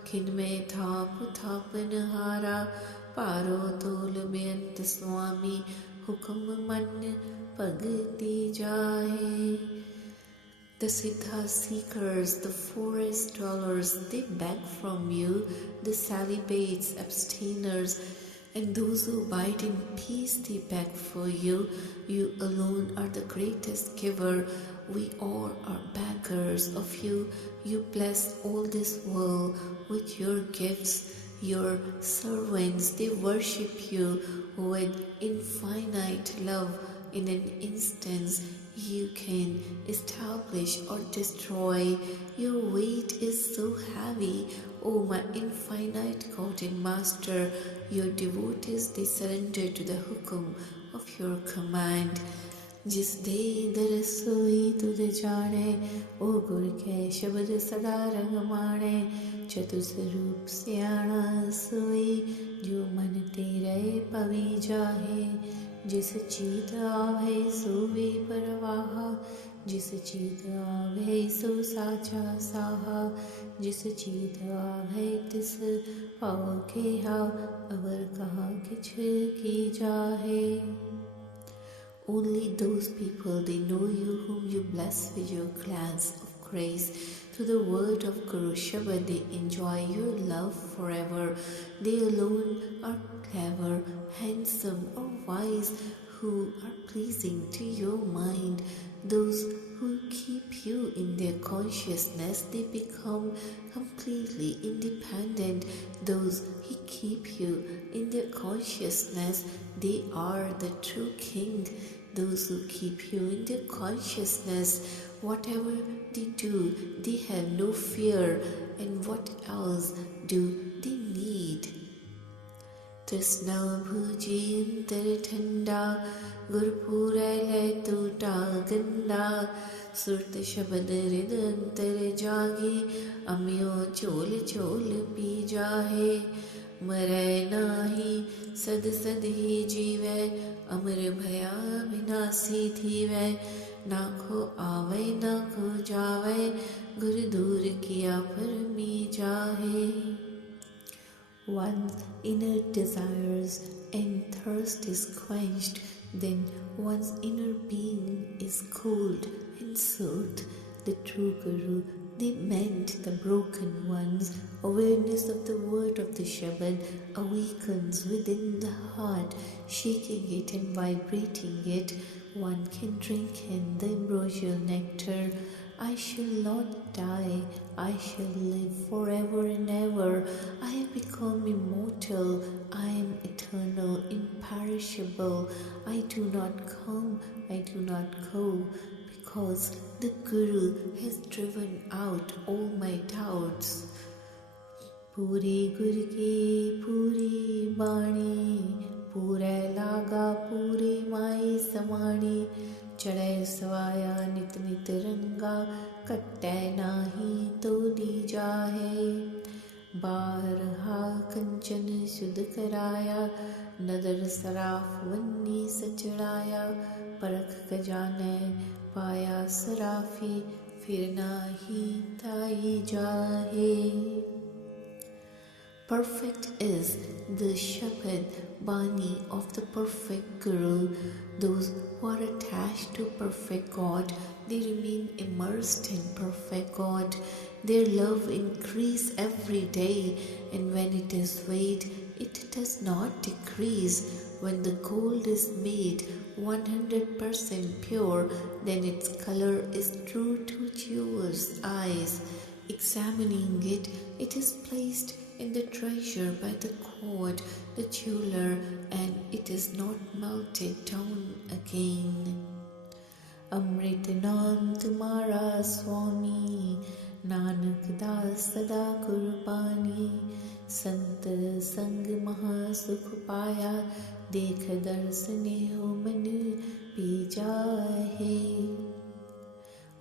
खिन में थाप थापन हारा, पारो तोल बेअंत स्वामी, हुक्म मन भगति जाहे. The Siddha seekers, the forest dwellers, they beg from You. The celibates, abstainers, and those who abide in peace, they beg for You. You alone are the greatest giver. We all are beggars of You. You bless all this world with Your gifts. Your servants, they worship You with infinite love. In an instant, you can establish or destroy. Your weight is so heavy, O my infinite God and Master. Your devotees, they surrender to the hukum of your command. जिस दे दर सोई तुद जाने, ओ गुर के शब्द सदा रंग माणे। चतुस्वरूप सियाणा सोई, जो मन तेरे पवी जाहे। जिस चीत आवे सो वे परवाहा, जिस चीत आवे सो साचा साहा। जिस चीत आवे तिस पाओ के हाव, अवर कहा किछ की जाहे। Only those people, they know you whom you bless with your glance of grace. Through the word of Guru Shabad, they enjoy your love forever. They alone are clever, handsome or wise, who are pleasing to your mind. Those who keep you in their consciousness, they become completely independent. Those who keep you in their consciousness, they are the true king. Those who keep you in their consciousness, whatever they do, they have no fear, and what else do they need? तृष्णा भुजी अंतर ठंडा, गुरपुरै लै टूटा गंदा। सुरत शब्द हृद अंतर जागे, अम्यो चोल चोल पी जाहे। मरै नाही सद सद ही जीवै, अमर भया विनाशी थीवै। नाखो आवे नाखो जावे, गुर दूर किया परमी जाहे। One's inner desires and thirst is quenched, then one's inner being is cooled and soothed. The true Guru, they mend the broken ones. Awareness of the word of the Shabad awakens within the heart, shaking it and vibrating it. One can drink in the ambrosial nectar. I shall not die, I shall live forever and ever. I have become immortal, I am eternal, imperishable. I do not come, I do not go, because the Guru has driven out all my doubts. Puri Gur ki puri bani, pure laga pure mai samani. चढ़ै सवाया नित नित रंगा, कटै नाही तोड़ी जाहे। बारहा कंचन शुद्ध कराया, नदर सराफ वन्नी सचड़ाया। परख खजानै पाया सराफी, फिर नाही ताई जाहे। Perfect is the Shabad Bani of the perfect Guru. Those who are attached to perfect God, they remain immersed in perfect God. Their love increases every day, and when it is weighed, it does not decrease. When the gold is made 100% pure, then its color is true to jeweler's eyes. Examining it, it is placed in the treasure by the cord, the jeweler, and it is not melted down again. Amrit naam tumhara Swami, Nanak das sada kurbani. Sant sang maha sukh paya, dekh darsane ho man pi jahe.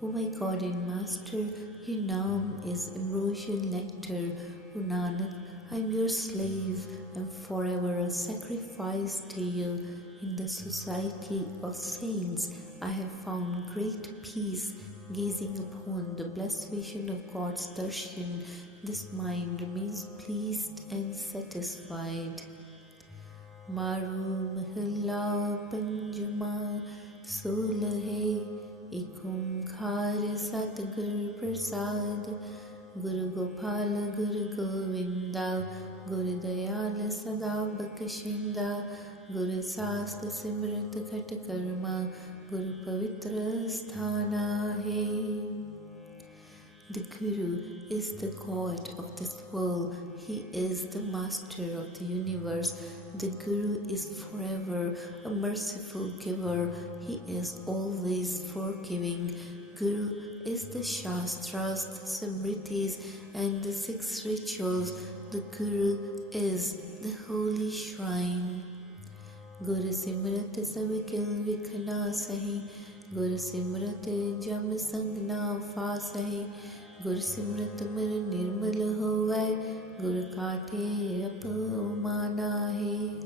O my God and Master, your name is ambrosial nectar. O Nanak, I am your slave and forever a sacrifice to you. In the society of saints, I have found great peace. Gazing upon the blessed vision of God's darshan, this mind remains pleased and satisfied. Maru mahalla panjama solahe, ek onkar satgur prasad. Guru Gopal Guru Govinda, Guru Dayal Sada Bakashinda. Guru Sastra Simrat Ghat Karma, Guru Pavitra Sthana Hai. The Guru is the God of this world. He is the master of the universe. The Guru is forever a merciful giver. He is always forgiving. Guru is the Shastras, the Smritis, and the 6 rituals. The Guru is the holy shrine. Guru Simrat sab kil vikhna sahi, Guru Simrat jam sang na fasahi, Guru Simrat mir nirmal hovai, Guru kaate apmana hai.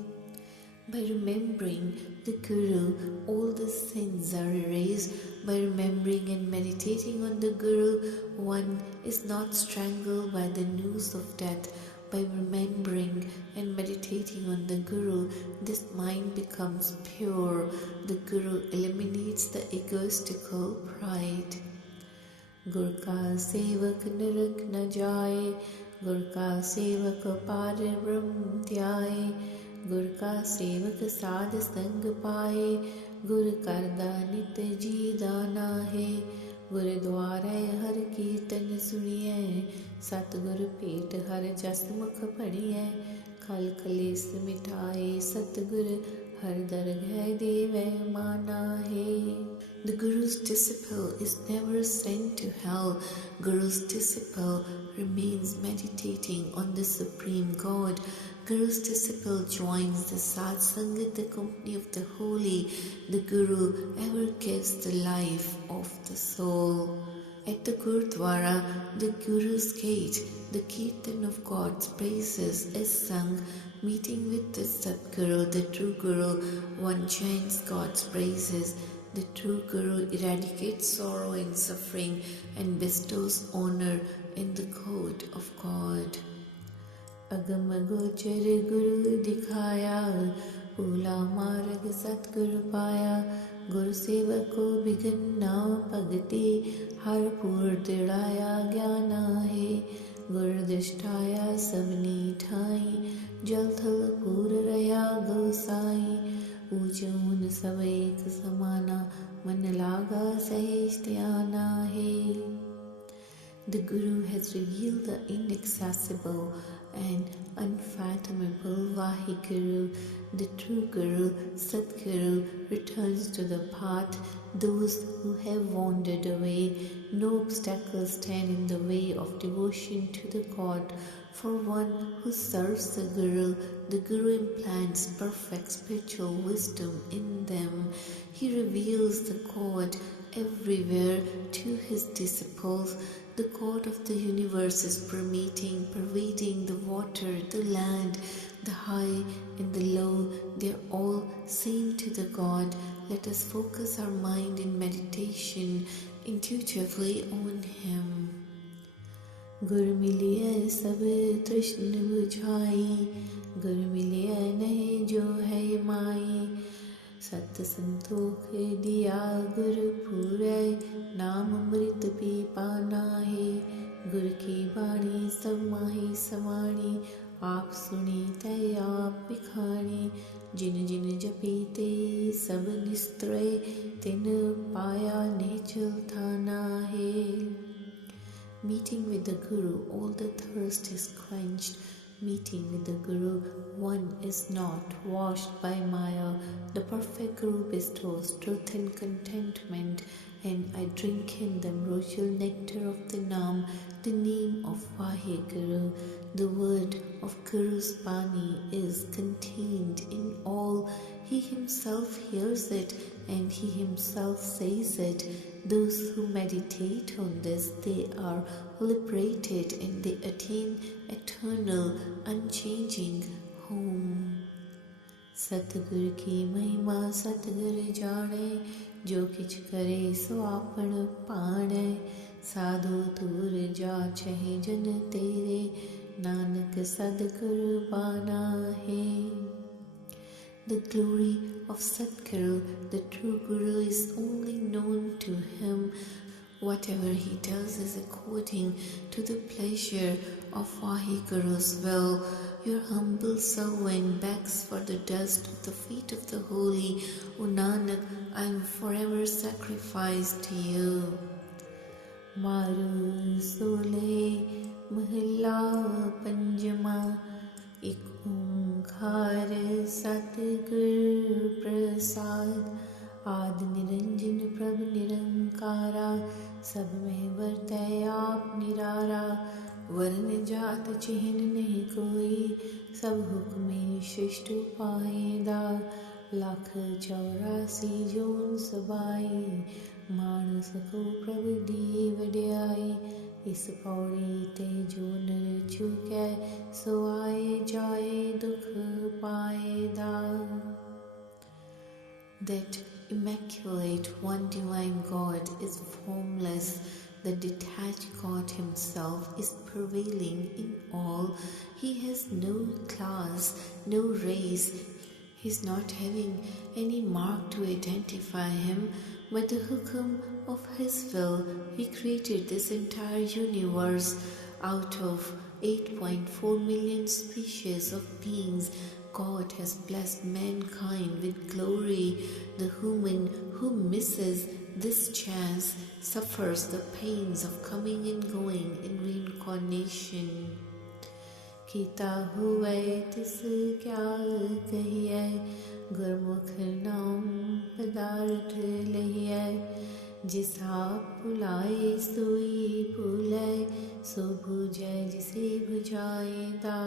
By remembering the Guru, all the sins are erased. By remembering and meditating on the Guru, one is not strangled by the noose of death. By remembering and meditating on the Guru, this mind becomes pure. The Guru eliminates the egoistical pride. Gur ka sevak nirak na jaye, Gur ka sevak par brahm dhyaye, Gur ka sevak sad sang paye, Gur karda nit ji dana hai. गुरुद्वारे हर कीर्तन सुनिए, सतगुरु पेट हर जस मुख पढ़िए, खल कलेस मिटाए सतगुरु हर दरगह देवै माना है. The Guru's disciple is never sent to hell. Guru's disciple remains meditating on the Supreme God. Guru's disciple joins the Satsangat, the company of the holy. The Guru ever gives the life of the soul. At the Gurudwara, the Guru's gate, the Kirtan of God's praises is sung. Meeting with the Satguru, the true Guru, one chants God's praises. The true Guru eradicates sorrow and suffering and bestows honor in the court of God. Agam gochar Guru dikhaya, Pula marg Satguru paya, Guru seva ko bighan na pagati, har pur diraya gyana hai, Guru dishtaya sabni thai, jal thal pur raya gosai, ऊंचून सब एक समाना मन लागा सहेज त्याना है. The Guru has revealed the inaccessible and unfathomable Vaheguru. The true Guru, Satguru, returns to the path those who have wandered away. No obstacles stand in the way of devotion to the God. For one who serves the Guru implants perfect spiritual wisdom in them. He reveals the God everywhere to his disciples. The God of the universe is pervading the water, the land, the high and the low. They are all same to the God. Let us focus our mind in meditation intuitively on Him. गुर मिलिए सब तृष्ण बुझाई, गुर मिलिए नहीं जो है माई, सत संतोख दिया गुर पूरे, नाम अमृत पी पाना है. गुर की बाणी सब माही समाणी, आप सुनी तय आप बिखाणी, जिन जिन जपी ते सब निस्त्रय, तिन पाया निचल थाना है. Meeting with the Guru, all the thirst is quenched. Meeting with the Guru, one is not washed by Maya. The perfect Guru bestows truth and contentment, and I drink in the ambrosial nectar of the Naam, the name of Vaheguru. The word of Guru's Bani is contained in all. He himself hears it and he himself says it. Those who meditate on this, they are liberated and they attain eternal, unchanging home. Satguru ki महिमा सतगुर जाने, जो किछ करे सो आपन पाणे, साधु दूर जा छहे जन तेरे, नानक सदगुरु बाना है. The glory of Satguru, the true Guru, is only known to him. Whatever he does is according to the pleasure of Vaheguru's will. Your humble servant begs for the dust of the feet of the holy. O Nanak, I am forever sacrificed to you. मारू सोले महला पंजमा एक ओंकार सतगुर प्रसाद आदि निरंजन प्रभ निरंकारा सब में वर्तै आप निरारा वर्ण जात चिन्ह नहीं कोई सब हुक्मे शिष्ट पाएदा लाख 84 जोन सबाई मानस को प्रभ दी वड्याई इस पौड़ी ते जो नर चुकै सो आए जाए दुख पाएदा. That immaculate one divine God is formless. The detached God himself is prevailing in all. He has no class, no race. He is not having any mark to identify him. By the hukam of his will, he created this entire universe out of 8.4 million species of beings. God has blessed mankind with glory. The human who misses this chance suffers the pains of coming and going in reincarnation. कीता हुए तिस क्या कहिए गुरमुख नाम पदार्थ लहिए जिसा पुलाए सोई पुलै सो भुजै जिसे भुजाएदा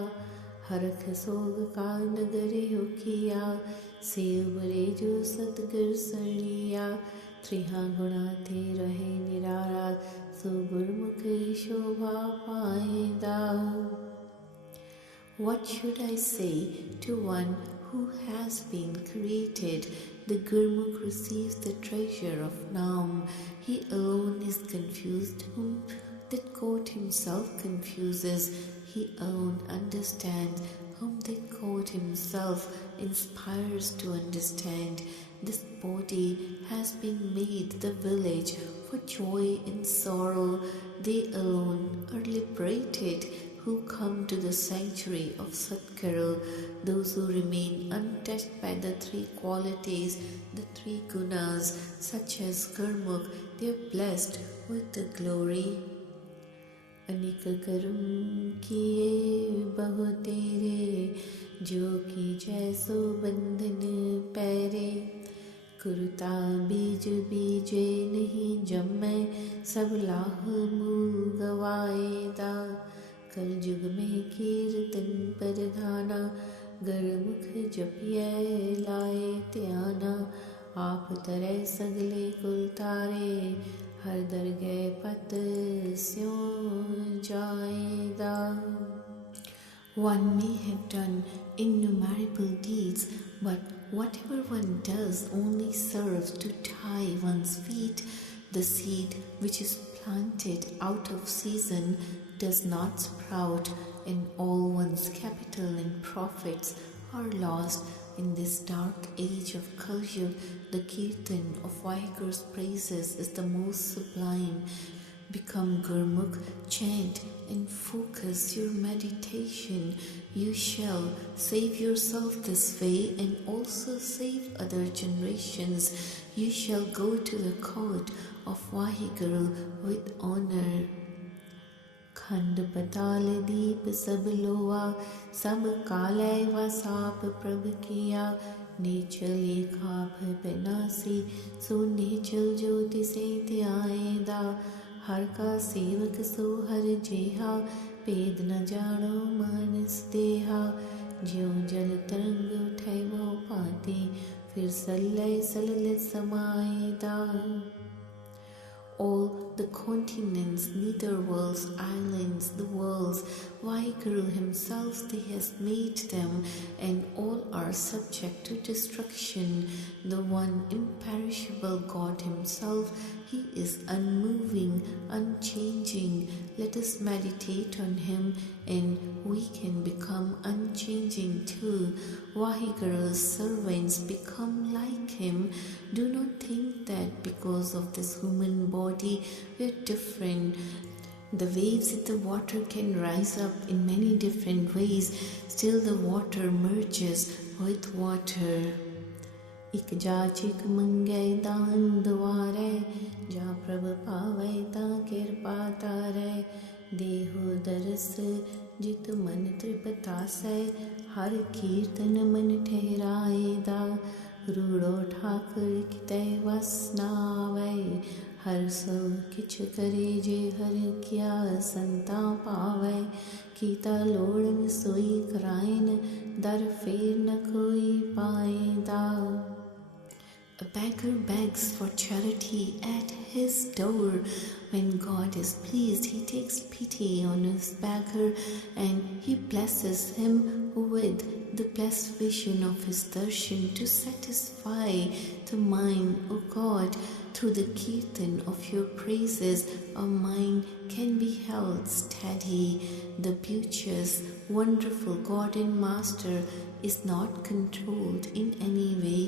हरख सोग का नगर हो किया से उबरे जो सतगुर सणिया त्रिहा गुणा थे रहे निरारा सो गुरमुख शोभा पाएदा. What should I say to one who has been created? The Gurmukh receives the treasure of Nam. He alone is confused, whom that God himself confuses. He alone understands, whom that God himself inspires to understand. This body has been made the village for joy and sorrow. They alone are liberated who come to the sanctuary of Satguru, those who remain untouched by the three qualities, the three gunas, such as Gurmukh, they are blessed with the glory. अनेक कर्म किए बहु तेरे जो की जैसो बंधन पैरे कुरुता बीज बीजे नहीं जमै सब लाह मुँह गवाएदा कल युग में कीर्तन परधाना गुरमुख जपिए लाए त्याना आप तरह सगले कुल तारे हर दरगह पत स्यों जाएदा. One may have done innumerable deeds, but whatever one does only serves to tie one's feet. The seed which is planted out of season does not sprout, and all one's capital and profits are lost. In this dark age of Kali, the Kirtan of Vaheguru's praises is the most sublime. Become Gurmukh, chant and focus your meditation. You shall save yourself this way and also save other generations. You shall go to the court of Vaheguru with honor. खंड पताल दीप सब लोआ सब कालय व shop प्रभ किया नेचल खाप बेनासी सो नेचल ज्योति से त्याएदा हर का सेवक सो हर जेहा पेद न जानो मानस देहा ज्यों जल तरंग उठे वो पाते फिर सल्लय Salal समाएदा. All the continents, netherworlds, islands, the worlds, Vaheguru himself, he has made them, and all are subject to destruction. The one imperishable God himself, he is unmoving, unchanging. Let us meditate on him, and we can become unchanging too. Vaheguru's servants become like him. Do not think that because of this human body we are different. The waves in the water can rise up in many different ways. Still the water merges with water. इक जाचिक मंगै दान दुआरै, जा प्रभ पावै तां किरपा तारै। देहो दरस जित मन तृपतासै, हर कीर्तन मन ठहराएदा। रूड़ो ठाकुर कितै वस न आवै, हर सो किछ करे जे हर किया संता पावै। कीता लोड़न सोई करायन, दर फेर न कोई पाएदा। A beggar begs for charity at his door. When God is pleased, he takes pity on his beggar and he blesses him with the blessed vision of his darshan to satisfy the mind. O God, through the kirtan of your praises, our mind can be held steady. The beauteous, wonderful God and Master is not controlled in any way.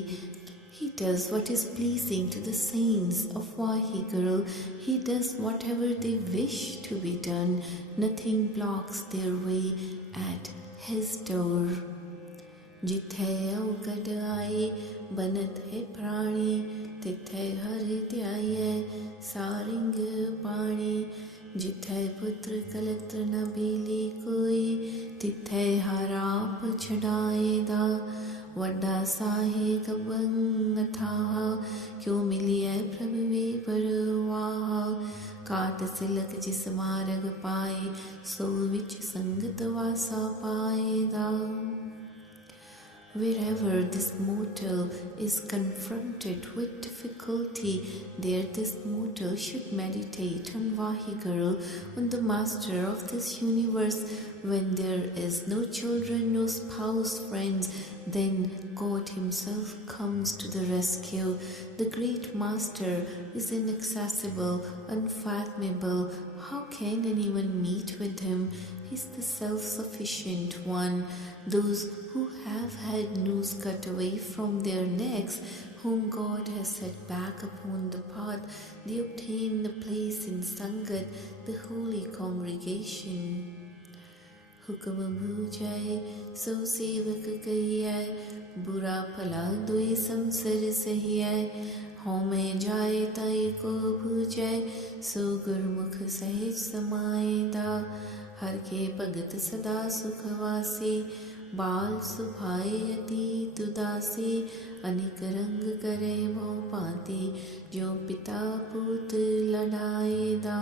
He does what is pleasing to the saints of Vaheguru. He does whatever they wish to be done. Nothing blocks their way at his door. जिथे अवगढ़ आए बनत है प्राणी, तिथे हर ध्याये sharing पाणी। जिथे पुत्र कलत्र न बेली कोई, तिथे हर आप छड़ाएदा। वड्डा साहे कबंग अथाहा, क्यों मिलिए प्रभु वे परवाहा। काट सिलक जिस मार्ग पाए, सो विच संगत वासा पाएदा। Wherever this mortal is confronted with difficulty, there this mortal should meditate on Vaheguru, on the Master of this universe. When there is no children, no spouse, friends, then God Himself comes to the rescue. The great Master is inaccessible, unfathomable. How can anyone meet with Him? He is the self-sufficient one. Those who have had noose cut away from their necks, whom God has set back upon the path, they obtain the place in Sangat, the holy congregation. हुक्म भूजाए सो सेवक कहिए, बुरा भला दुई संसर सहिए। होमे जाए ताई को भूजाए, सो गुरमुख सहज समाएदा। हर के भगत सदा सुखवासी, बाल सुभाए अतीत उदासी। अनेक रंग करे भव पाती, जो पिता पुत्र लड़ाएदा।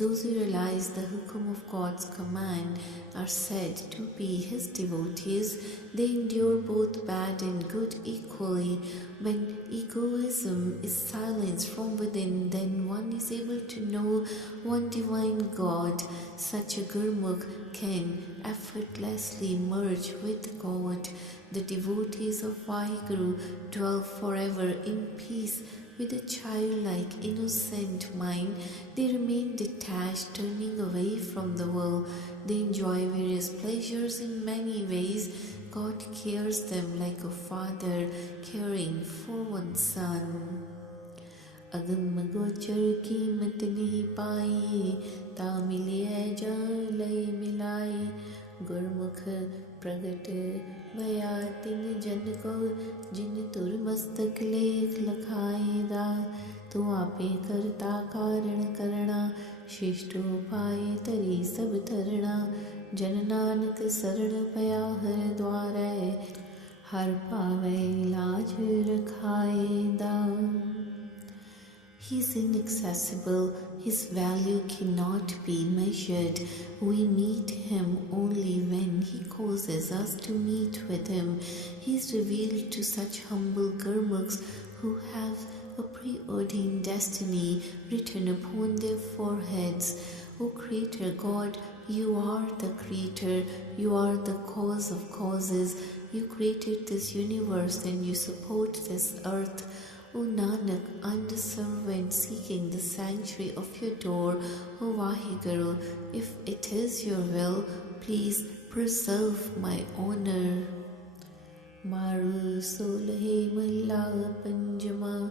Those who realize the hukum of God's command are said to be His devotees. They endure both bad and good equally. When egoism is silenced from within, then one is able to know one divine God. Such a Gurmukh can effortlessly merge with God. The devotees of Vaheguru dwell forever in peace. With a childlike, innocent mind, they remain detached, turning away from the world. They enjoy various pleasures in many ways. God cares them like a father caring for one's son. अगम गोचर कीमत नहीं पाई, ता मिलिए जालय मिलाई। गुरमुख प्रगट भया तिन जन को, जिन तुर मस्तक लेख लखाएदा। तो आपे करता कारण करना, शिष्टो पाए तरी सब धरना। जन नानक शरण पया हर द्वारै, हर पावै लाज रखाएदा। He is inaccessible. His value cannot be measured. We meet Him only when He causes us to meet with Him. He is revealed to such humble Gurmukhs who have a preordained destiny written upon their foreheads. O Creator God, You are the Creator. You are the cause of causes. You created this universe and You support this earth. O Nanak, I am the servant seeking the sanctuary of your door. O Vaheguru, if it is your will, please preserve my honor. Maru solhe malla panjama,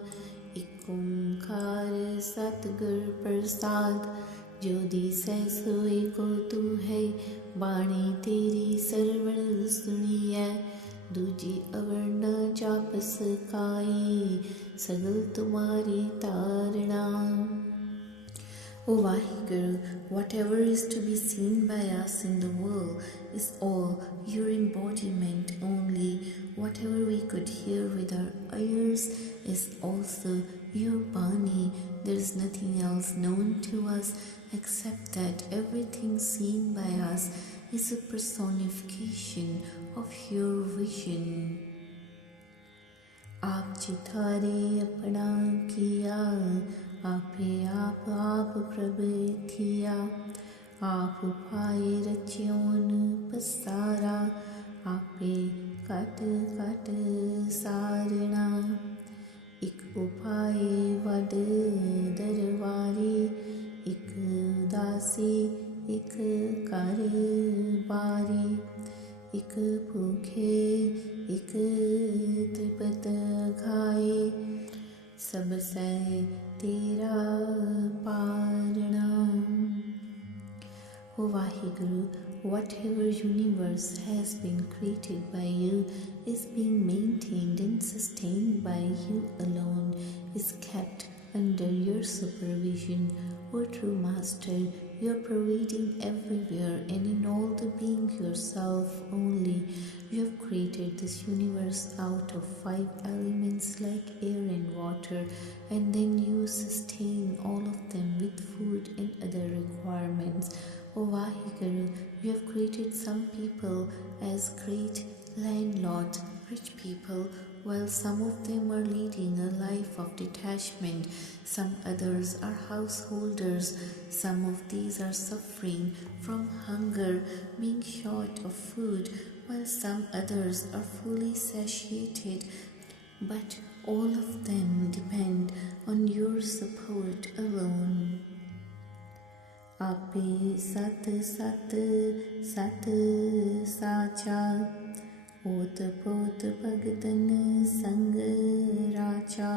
ik ओंकार सतगुर प्रसाद। जो दिसै सोई को तू है, बाणी तेरी सरवण सुनिए। दूजी अवर न जाप बस काई, सगल तुम्हारी तारणा. O Vaheguru, whatever is to be seen by us in the world is all your embodiment only. Whatever we could hear with our ears is also your Bani. There is nothing else known to us except that everything seen by us is a personification of your vision. आप चितारे अपना किया, आपे आप प्रभ थिया, आप पाए रच्योन पसारा, आपे काट काट सारणा. एक उपाय वड दरबारी, एक दासी एक कारबारी, एक भूखे एक त्रिपत घाये, सब सह तेरा पारणा. O Vaheguru, whatever universe has been created by you is being maintained and sustained by you alone, is kept under your supervision. O true Master, you are pervading everywhere and in all the being yourself only. You have created this universe out of 5 elements like air and water, and then you sustain all of them with food and other requirements. O Vaheguru, you have created some people as great landlords, rich people, while some of them are leading a life of detachment. Some others are householders. Some of these are suffering from hunger, being short of food, while some others are fully satiated. But all of them depend on your support alone. आपे सत सत सत साचा, ओत पोत भगतन संग राचा.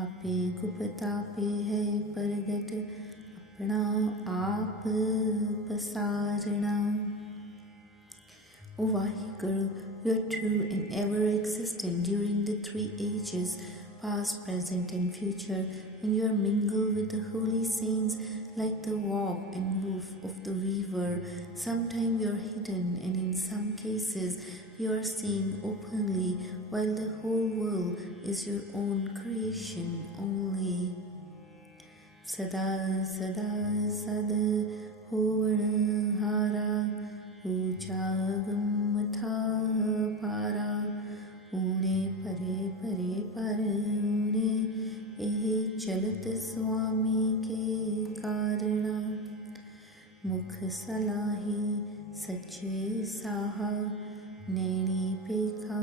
आपे गुप्तापे है प्रगट, अपना आप पसारणा. O Vaheguru, you are true and ever existent during the 3 ages, past, present and future, and you are mingled with the holy saints like the warp and woof of the weaver. Sometimes you are hidden, and in some cases you are seen openly, while the whole world is your own creation only. Sada sada sad hovan hara, ऊंचा गम था पारा. ऊणे परे परे पर ऊणे, एह चलत स्वामी के कारणा. मुख सलाही सच्चे साहा, नैनी पेखा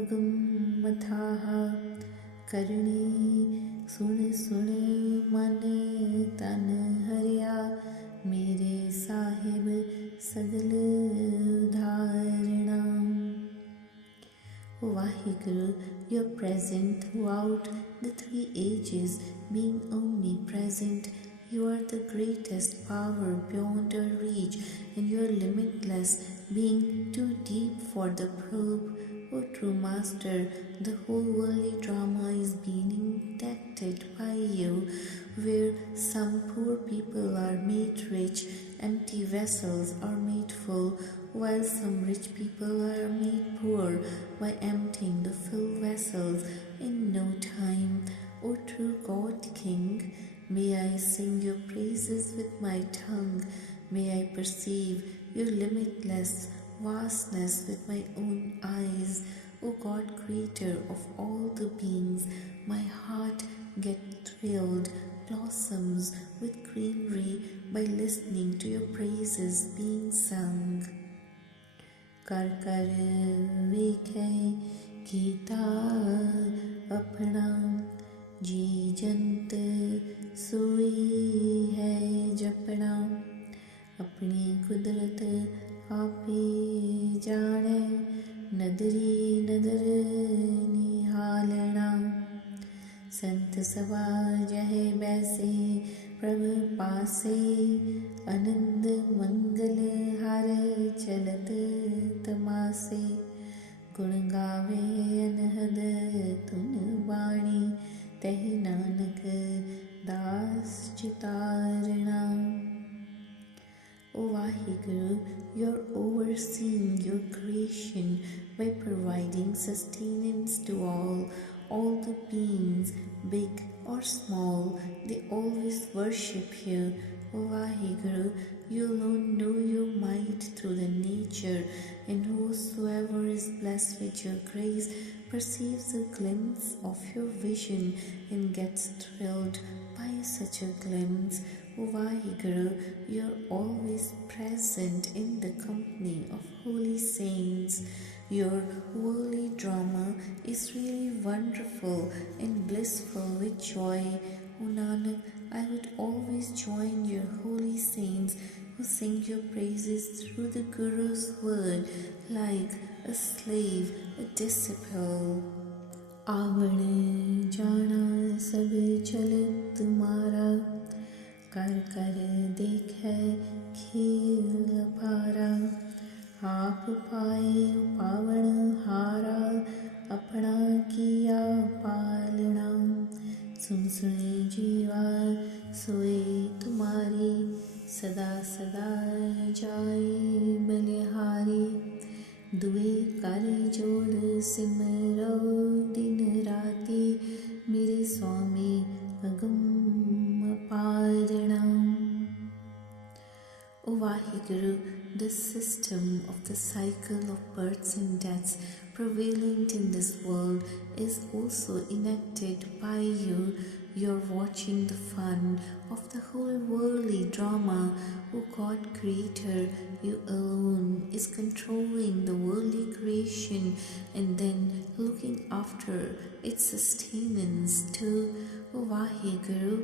अगम मथाहा. करणी सुन सुन मन तन हरिया, मेरे साहिब सगल धारणा. O Vaheguru, you are present throughout the 3 ages, being omnipresent. You are the greatest power beyond our reach, and you are limitless, being too deep for the probe. O true Master, the whole worldly drama is being enacted by you, where some poor people are made rich, empty vessels are made full, while some rich people are made poor by emptying the full vessels in no time. O true God King, may I sing your praises with my tongue. May I perceive your limitless vastness with my own eyes. O God, creator of all the beings, my heart gets thrilled, blossoms with greenery by listening to your praises being sung. कर कर वेखे कीता अपना, जी जंत सोई है जपना. अपनी कुदरत आपे जाने, नदरी नदर निहालना. संत सभा जह बैसे प्रभु पासे, आनंद मंगल हर चलत तमासे. गुण गावे अनहद तुन बाणी, तहि नानक दास चितारना। O Vaheguru, you're overseeing your creation by providing sustenance to all the beings, big or small, they always worship you. O Vaheguru, you alone know your might through the nature, and whosoever is blessed with your grace perceives a glimpse of your vision and gets thrilled by such a glimpse. O Vaheguru, you are always present in the company of holy saints. Your worldly drama is really wonderful and blissful with joy. O Nanak, I would always join your holy saints who sing your praises through the Guru's word like a slave, a disciple. आवण जाना सब चलत तुम्हारा, कर कर देखे खेल पारा। आप पाए पावण हारा, अपना किया पालना। सुन सुन जीवा सोए तुम्हारी, सदा सदा जाए बलिहारी। दुए कर जोड़ सिमरो दिन राति, मेरे स्वामी अगम पारणा। O Vaheguru, the system of the cycle of births and deaths prevalent in this world is also enacted by you. You're watching the fun of the whole worldly drama. O God Creator, you alone is controlling the worldly creation and then looking after its sustenance too. O Vaheguru,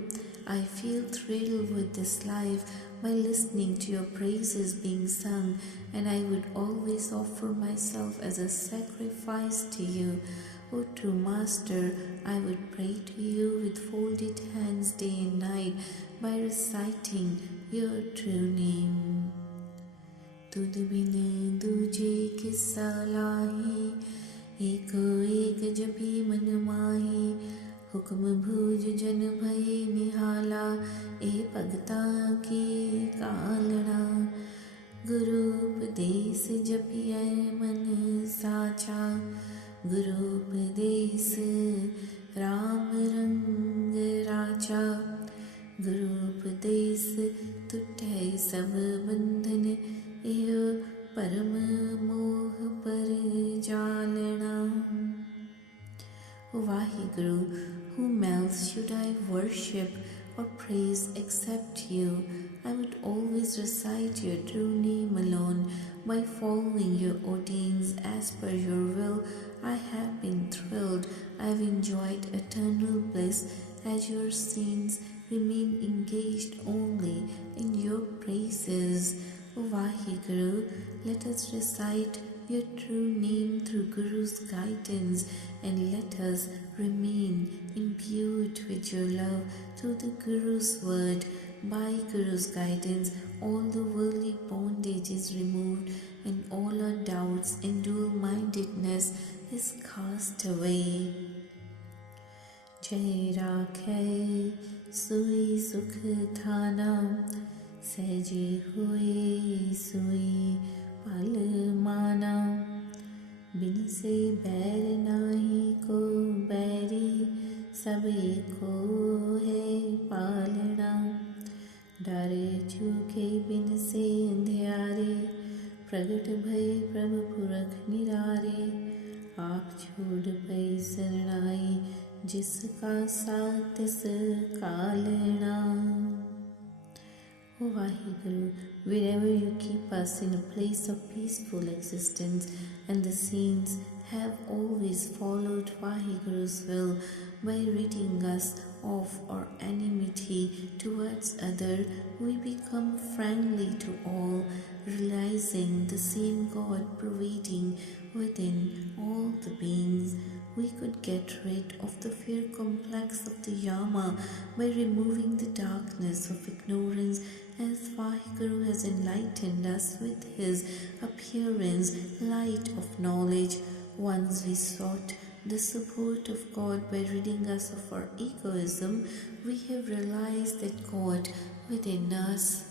I feel thrilled with this life by listening to your praises being sung, and I would always offer myself as a sacrifice to you. O true Master, I would pray to you with folded hands day and night by reciting your true name. तुद बिन दूजे किस्सा लाहे, एको एक जपी मन माहे। हुक्म भूज जन भय निहाला, ए भगता के कालना। गुरु उपदेश जपिय मन साचा, गुरु उपदेश राम रंग राचा। गुरु उपदेश टूटै सब बंधन, एह परम मोह पर Jalna. O Vaheguru, whom else should I worship or praise except you? I would always recite your true name alone by following your ordains as per your will. I have been thrilled, I have enjoyed eternal bliss as your saints remain engaged only in your praises. O Vaheguru, let us recite your true name through Guru's guidance, and let us remain imbued with your love through the Guru's word. By Guru's guidance, all the worldly bondage is removed, and all our doubts and dual-mindedness is cast away. Jai rakhe sui sukh thana, सहजे हुए सुई पल माना। बिन से बैर नाही को बैरी, सबे को है पालना। डर चूके बिन से अंधियारे, प्रगट भय प्रभु पुरख निरारे। आप छोड़ पै शरणाई, जिसका साथ तिस Kalna. O Vaheguru, wherever you keep us in a place of peaceful existence, and the saints have always followed Vaheguru's will by ridding us of our enmity towards other, we become friendly to all, realizing the same God pervading within all the beings. We could get rid of the fear complex of the Yama by removing the darkness of ignorance, as Vaheguru has enlightened us with his appearance, light of knowledge. Once we sought the support of God by ridding us of our egoism, we have realized that God within us.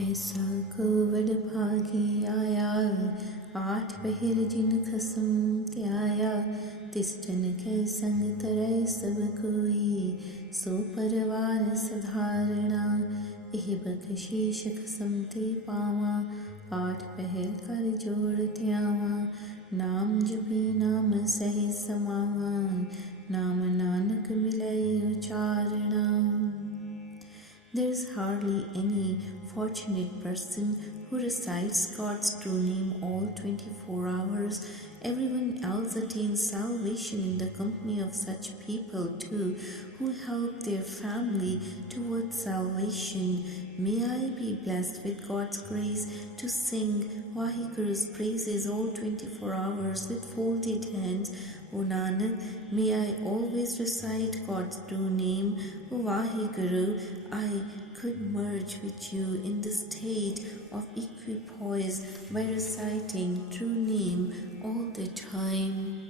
ऐसा को वडभागी आया, 8 पहर जिन खसम त्याया, तिस जन के संग तरह सब कोई, सो परवार सधारणा, एह बख्शीश खसम ते पावा, 8 पहर कर जोड़ त्यावा, नाम जपी नाम सही समावा, नाम नानक मिलई उचारणा. There is hardly any fortunate person who recites God's true name all 24 hours. Everyone else attains salvation in the company of such people too, who help their family towards salvation. May I be blessed with God's grace to sing Vaheguru's praises all 24 hours with folded hands. O Nanak, may I always recite God's true name. O Vaheguru, I could merge with you in the state of equipoise by reciting true name all the time.